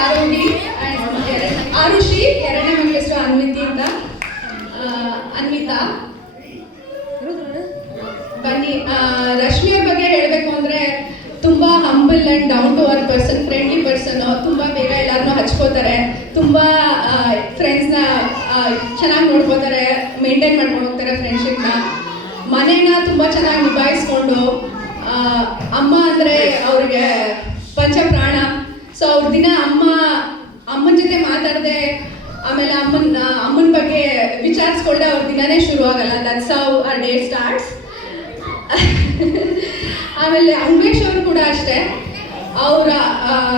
ಆರುಷಿ, 2ನೇ ಮಗಳ ಹೆಸರು ಅನ್ವಿತಾ. ಬನ್ನಿ. ರಶ್ಮಿಯ ಬಗ್ಗೆ ಹೇಳಬೇಕು ಅಂದರೆ ತುಂಬ humble and down to earth person, friendly person. ತುಂಬ ಬೇಗ ಎಲ್ಲರನ್ನೂ ಹಚ್ಕೋತಾರೆ, ತುಂಬ ಫ್ರೆಂಡ್ಸ್ನ ಚೆನ್ನಾಗಿ ನೋಡ್ಕೋತಾರೆ, ಮೇಂಟೈನ್ ಮಾಡ್ಕೊಂಡು ಹೋಗ್ತಾರೆ ಫ್ರೆಂಡ್ಶಿಪ್ನ. ಮನೇನ ತುಂಬ ಚೆನ್ನಾಗಿ ನಿಭಾಯಿಸ್ಕೊಂಡು, ಅಮ್ಮ ಅಂದರೆ ಅವ್ರಿಗೆ ಪಂಚಪ್ರಾಣ. ಸೊ ಅವ್ರ ದಿನ ಅಮ್ಮನ ಜೊತೆ ಮಾತಾಡದೆ, ಆಮೇಲೆ ಅಮ್ಮನ ಬಗ್ಗೆ ವಿಚಾರಿಸ್ಕೊಳ್ಳದೆ ಅವ್ರ ದಿನನೇ ಶುರು ಆಗಲ್ಲ. That's how our day starts. ಆಮೇಲೆ ಉಮೇಶ್ ಅವರು ಕೂಡ ಅಷ್ಟೇ.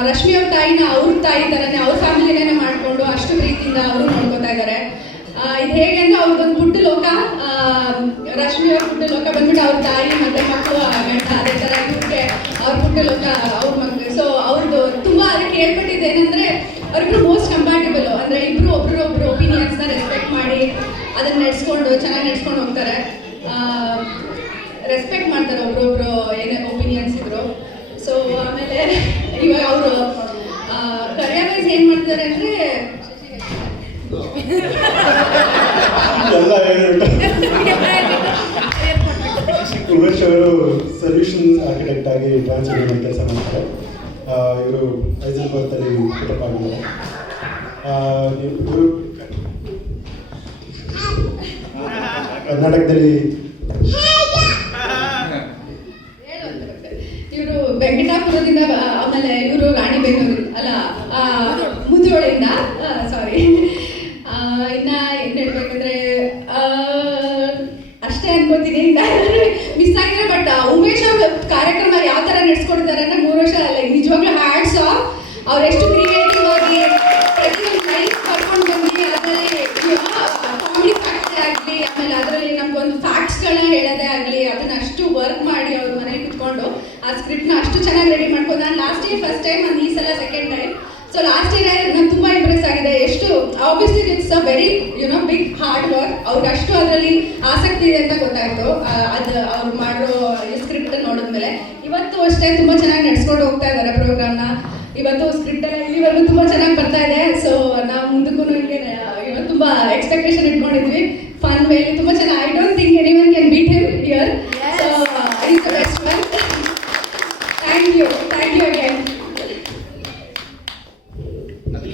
ರಶ್ಮಿ ಅವ್ರ ತಾಯಿನ ಅವ್ರ ತಾಯಿ ಥರನೇ, ಅವ್ರ ಫ್ಯಾಮಿಲಿನೇ ಮಾಡಿಕೊಂಡು ಅಷ್ಟು ಪ್ರೀತಿಯಿಂದ ಅವರು ನೋಡ್ಕೊತಾ ಇದ್ದಾರೆ. ಇದು ಹೇಗೆ ಅಂದರೆ ಅವ್ರದ್ದೊಂದು ಪುಟ್ಟ ಲೋಕ. ರಶ್ಮಿ ಅವ್ರ ಪುಟ್ಟ ಲೋಕ ಬಂದ್ಬಿಟ್ಟು ಅವ್ರ ತಾಯಿ ಮತ್ತು ಮಕ್ಕಳು ಗಂಡ, ಅದೇ ಥರ ಇವ್ರಿಗೆ ಅವ್ರ ಪುಟ್ಟ ಲೋಕ ಅವ್ರ ಮಕ್ಕಳು. ಸೊ ಅವ್ರದ್ದು ತುಂಬ ಅದಕ್ಕೆ ಹೇಳ್ಪಟ್ಟಿದ್ದು ಏನಂದರೆ ಅವ್ರಿಬ್ರು ಮೋಸ್ಟ್ ಕಂಪ್ಯಾಟಿಬಲ್. ಅಂದರೆ ಇಬ್ಬರು ಒಬ್ರು ಒಪಿನಿಯನ್ಸ್ನ ರೆಸ್ಪೆಕ್ಟ್ ಮಾಡಿ ಅದನ್ನ ಚೆನ್ನಾಗಿ ನಡೆಸ್ಕೊಂಡು ಹೋಗ್ತಾರೆ. ರೆಸ್ಪೆಕ್ಟ್ ಮಾಡ್ತಾರೆ ಒಬ್ರೊಬ್ರು ಏನೇ ಒಪಿನಿಯನ್ಸ್ ಇದ್ರು. ಸೊ ಆಮೇಲೆ ಇವಾಗ ಅವರು ಕರಿಯರ್ ವೈಸ್ ಏನು ಮಾಡ್ತಾರೆ ಅಂದರೆ ಎಲ್ಲ ಹೇಳ್ಬಿಟ್ಟು ಉಮೇಶ್ ಅವರು ಸೊಲ್ಯೂಷನ್ ಆರ್ಕಿಟೆಕ್ಟ್ ಆಗಿ ಟ್ರಾನ್ಸ್ಫರ್ ಕೆಲಸ ಮಾಡ್ತಾರೆ. ಇವರು ಹೈದರಾಬಾದಲ್ಲಿ ಪಿಕಪ್ ಆಗಿದ್ದಾರೆ. ಇವರು ಕರ್ನಾಟಕದಲ್ಲಿ ಇವರು ವೆಂಕಟಾಪುರದಿಂದ, ಆಮೇಲೆ ಇವರು ರಾಣಿಬೆನ್ನೂರು ಮುಧೋಳಿಂದ. ಸಾರಿ, ಇನ್ನ ಏನು ಹೇಳ್ಬೇಕಂದ್ರೆ ಅಷ್ಟೇ ಅನ್ಕೋತೀನಿ, ಮಿಸ್ ಆಗಿದೆ. ಬಟ್ ಉಮೇಶ್ ಅವ್ರ ಕಾರ್ಯಕ್ರಮ ಯಾವ ಥರ ನಡೆಸ್ಕೊಡ್ತಾರೆ ಅಂದರೆ 3 ವರ್ಷ ಅಲ್ಲ, ನಿಜವಾಗ್ಲೂ ಹ್ಯಾಟ್ಸ್ ಆಫ್. ಅವ್ರು ಎಷ್ಟು ಕ್ರಿಯೇಟಿವ್ ಆಗಿ ಪ್ರತಿಯೊಂದು ಲೈಫ್ ಕರ್ಕೊಂಡು ಬಂದು ಅದರಲ್ಲಿ ಕಾಮಿಡಿ ಫ್ಯಾಕ್ಟ್ರಿ ಆಗಲಿ, ಆಮೇಲೆ ಅದರಲ್ಲಿ ನಮ್ಗೊಂದು ಫ್ಯಾಕ್ಟ್ಸ್ಗಳನ್ನ ಹೇಳೋದೇ ಆಗಲಿ, ಅದನ್ನ ಅಷ್ಟು ವರ್ಕ್ ಮಾಡಿ ಅವ್ರ ಮನೇಲಿ ಕುತ್ಕೊಂಡು ಆ ಸ್ಕ್ರಿಪ್ಟ್ನ ಅಷ್ಟು ಚೆನ್ನಾಗಿ ರೆಡಿ ಮಾಡ್ಕೊಂಡು. ನಾನು ಲಾಸ್ಟ್ ಇಯರ್ ಫಸ್ಟ್ ಟೈಮ್, ಈ ಸಲ second time. So last year ನಾನು ತುಂಬ ಇಂಪ್ರೆಸ್ ಆಗಿದೆ. ಎಷ್ಟು obviously it's a very big hard work. ಅವ್ರಿಗೆ ಅಷ್ಟು ಅದರಲ್ಲಿ ಆಸಕ್ತಿ ಇದೆ ಅಂತ ಗೊತ್ತಾಯ್ತು ಅದು ಅವ್ರು ಮಾಡೋ ಸ್ಕ್ರಿಪ್ಟ್ ನೋಡಿದ್ಮೇಲೆ. ಇವತ್ತು ಅಷ್ಟೇ ತುಂಬ ಚೆನ್ನಾಗಿ ನಡೆಸ್ಕೊಂಡು ಹೋಗ್ತಾ ಇದ್ದಾರೆ ಪ್ರೋಗ್ರಾಮ್ನ. ಇವತ್ತು ಸ್ಕ್ರಿಪ್ಟ್ ಎಲ್ಲ ಇಲ್ಲಿವರೆಗೂ ತುಂಬ ಚೆನ್ನಾಗಿ ಬರ್ತಾ ಇದೆ. ಸೊ ನಾವು ಮುಂದಕ್ಕೂ ಹಿಂಗೆ ಇವತ್ತು ತುಂಬ ಎಕ್ಸ್ಪೆಕ್ಟೇಷನ್ ಇಟ್ಕೊಂಡಿದ್ವಿ. ಫನ್ ವೇಲಿ ತುಂಬ ಚೆನ್ನಾಗಿ. I don't think anyone can beat him here. So is the best one. Thank you again.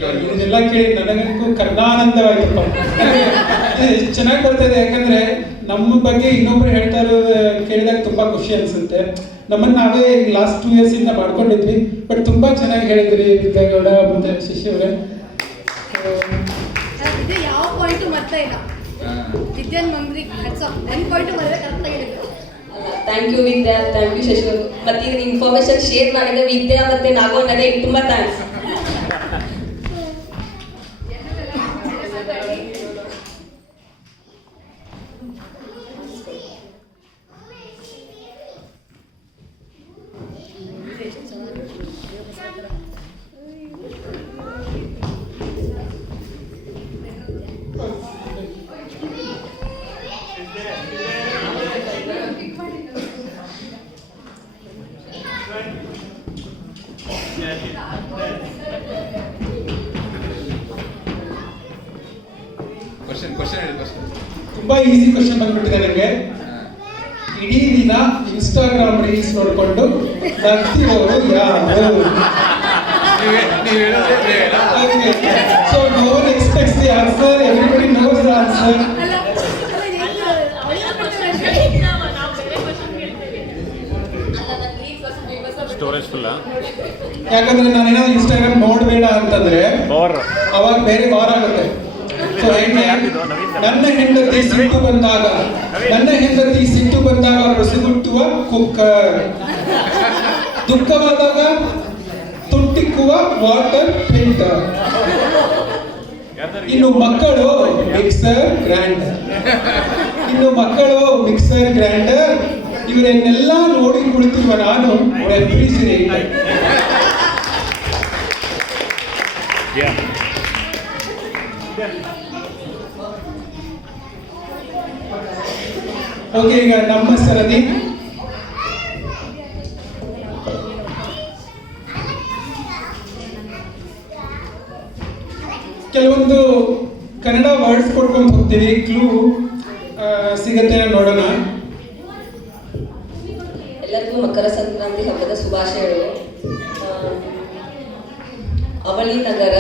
ಇದನ್ನೆಲ್ಲ ಕೇಳಿ ನನಗಂತೂ ಕರ್ನಾನಂದವಾಯ್ತಪ್ಪ. ಚೆನ್ನಾಗಿ ಬರ್ತಾಯಿದೆ. ಯಾಕಂದರೆ ನಮ್ಮ ಬಗ್ಗೆ ಇನ್ನೊಬ್ರು ಹೇಳ್ತಾ ಇರೋದು ಕೇಳಿದಾಗ ತುಂಬ ಖುಷಿ ಅನಿಸುತ್ತೆ. ನಮ್ಮನ್ನು ನಾವೇ ಲಾಸ್ಟ್ 2 years ಮಾಡ್ಕೊಂಡಿದ್ವಿ, ಬಟ್ ತುಂಬ ಚೆನ್ನಾಗಿ ಹೇಳಿದ್ರಿ ವಿದ್ಯಾಗೌಡ ಮತ್ತು ಶಶಿ ಅವರೇ. ಯಾವ ಪಾಯಿಂಟು ಮರ್ತಾ ಇಲ್ಲ. ವಿದ್ಯಾನ್ ಮಮ್ರಿಗೆ ಒಂದು ಪಾಯಿಂಟು ಮರೆಯೋಕೆ ಕರೆಕ್ಟಾಗಿ ಹೇಳಿದ್ರು. Thank you Vidya, thank you Shashi ಮತ್ತೆ ಇದನ್ನ ಇನ್ಫಾರ್ಮೇಶನ್ ಶೇರ್ ಮಾಡಿದ ವಿದ್ಯಾ ಮತ್ತೆ ನಾಗೋಣ್ಣಗೆ ತುಂಬಾ ಥ್ಯಾಂಕ್ಸ್. ಕ್ವಶನ್ ಹೇಳಿ ಕ್ವಶನ್. ತುಂಬಾ ಈಸಿ ಕ್ವಶನ್ ಬಂದ್ಬಿಟ್ಟಿದೆ ನನಗೆ. ಇಡೀ ದಿನ ಇನ್ಸ್ಟಾಗ್ರಾಮ್ ರೀಲ್ಸ್ ನೋಡ್ಕೊಂಡು ನಗ್ತಿರೋರು ಯಾರು? So no one expects the answer, everybody knows the answer. Storage ಫುಲ್ಲ. ಯಾಕಂದ್ರೆ ನಾನೇನಾದ್ರು ಇನ್ಸ್ಟಾಗ್ರಾಮ್ ನೋಡಬೇಡ ಅಂತಂದ್ರೆ ಪವರ್ ಅವಾಗ ಬೇರೆ ವಾರ ಆಗುತ್ತೆ. ಸೊ ನನ್ನ ಹೆಂಡತಿ ಸಿಟ್ಟು ಬಂದಾಗ ಹೊಸಗುಟ್ಟುವ ಕುಕ್ಕರ್, ದುಃಖವಾದಾಗ ತುಟ್ಟಿಕ್ಕುವ ವಾಟರ್ ಫಿಲ್ಟರ್. ಇನ್ನು ಮಕ್ಕಳು ಮಿಕ್ಸರ್ ಗ್ರೈಂಡರ್ ಇವರನ್ನೆಲ್ಲ ನೋಡಿ ಕುಳಿತಿರುವ ನಾನು ರೆಫ್ರಿಜಿರೇಟರ್. ಓಕೆ, ಈಗ ನಮ್ಮ ಸರದಿ. ಕೆಲವೊಂದು ಕನ್ನಡ ವರ್ಡ್ಸ್ ಕೊಡ್ಕೊಂಡು ಹೋಗ್ತೀವಿ, ಕ್ಲೂ ಸಿಗತ್ತೆ ನೋಡೋಣ. ಎಲ್ಲರಿಗೂ ಮಕರ ಸಂಕ್ರಾಂತಿ ಹಬ್ಬದ ಶುಭಾಶಯಗಳು. ಅವಳಿ ನಗರ,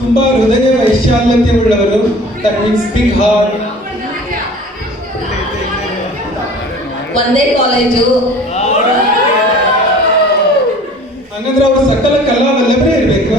ತುಂಬಾ ಹೃದಯ ವೈಶಾಲ್ಯತೆ ಉಳ್ಳವರು, ದಟ್ ಮೀನ್ಸ್ ಬಿಗ್ ಹಾರ್ಟ್. ಒಂದೇ ಕಾಲೇಜು, ಹಂಗಂದ್ರೆ ಅವರು ಸಕಲ ಕಲಾ ವಲ್ಲಭರೇ ಇರಬೇಕು.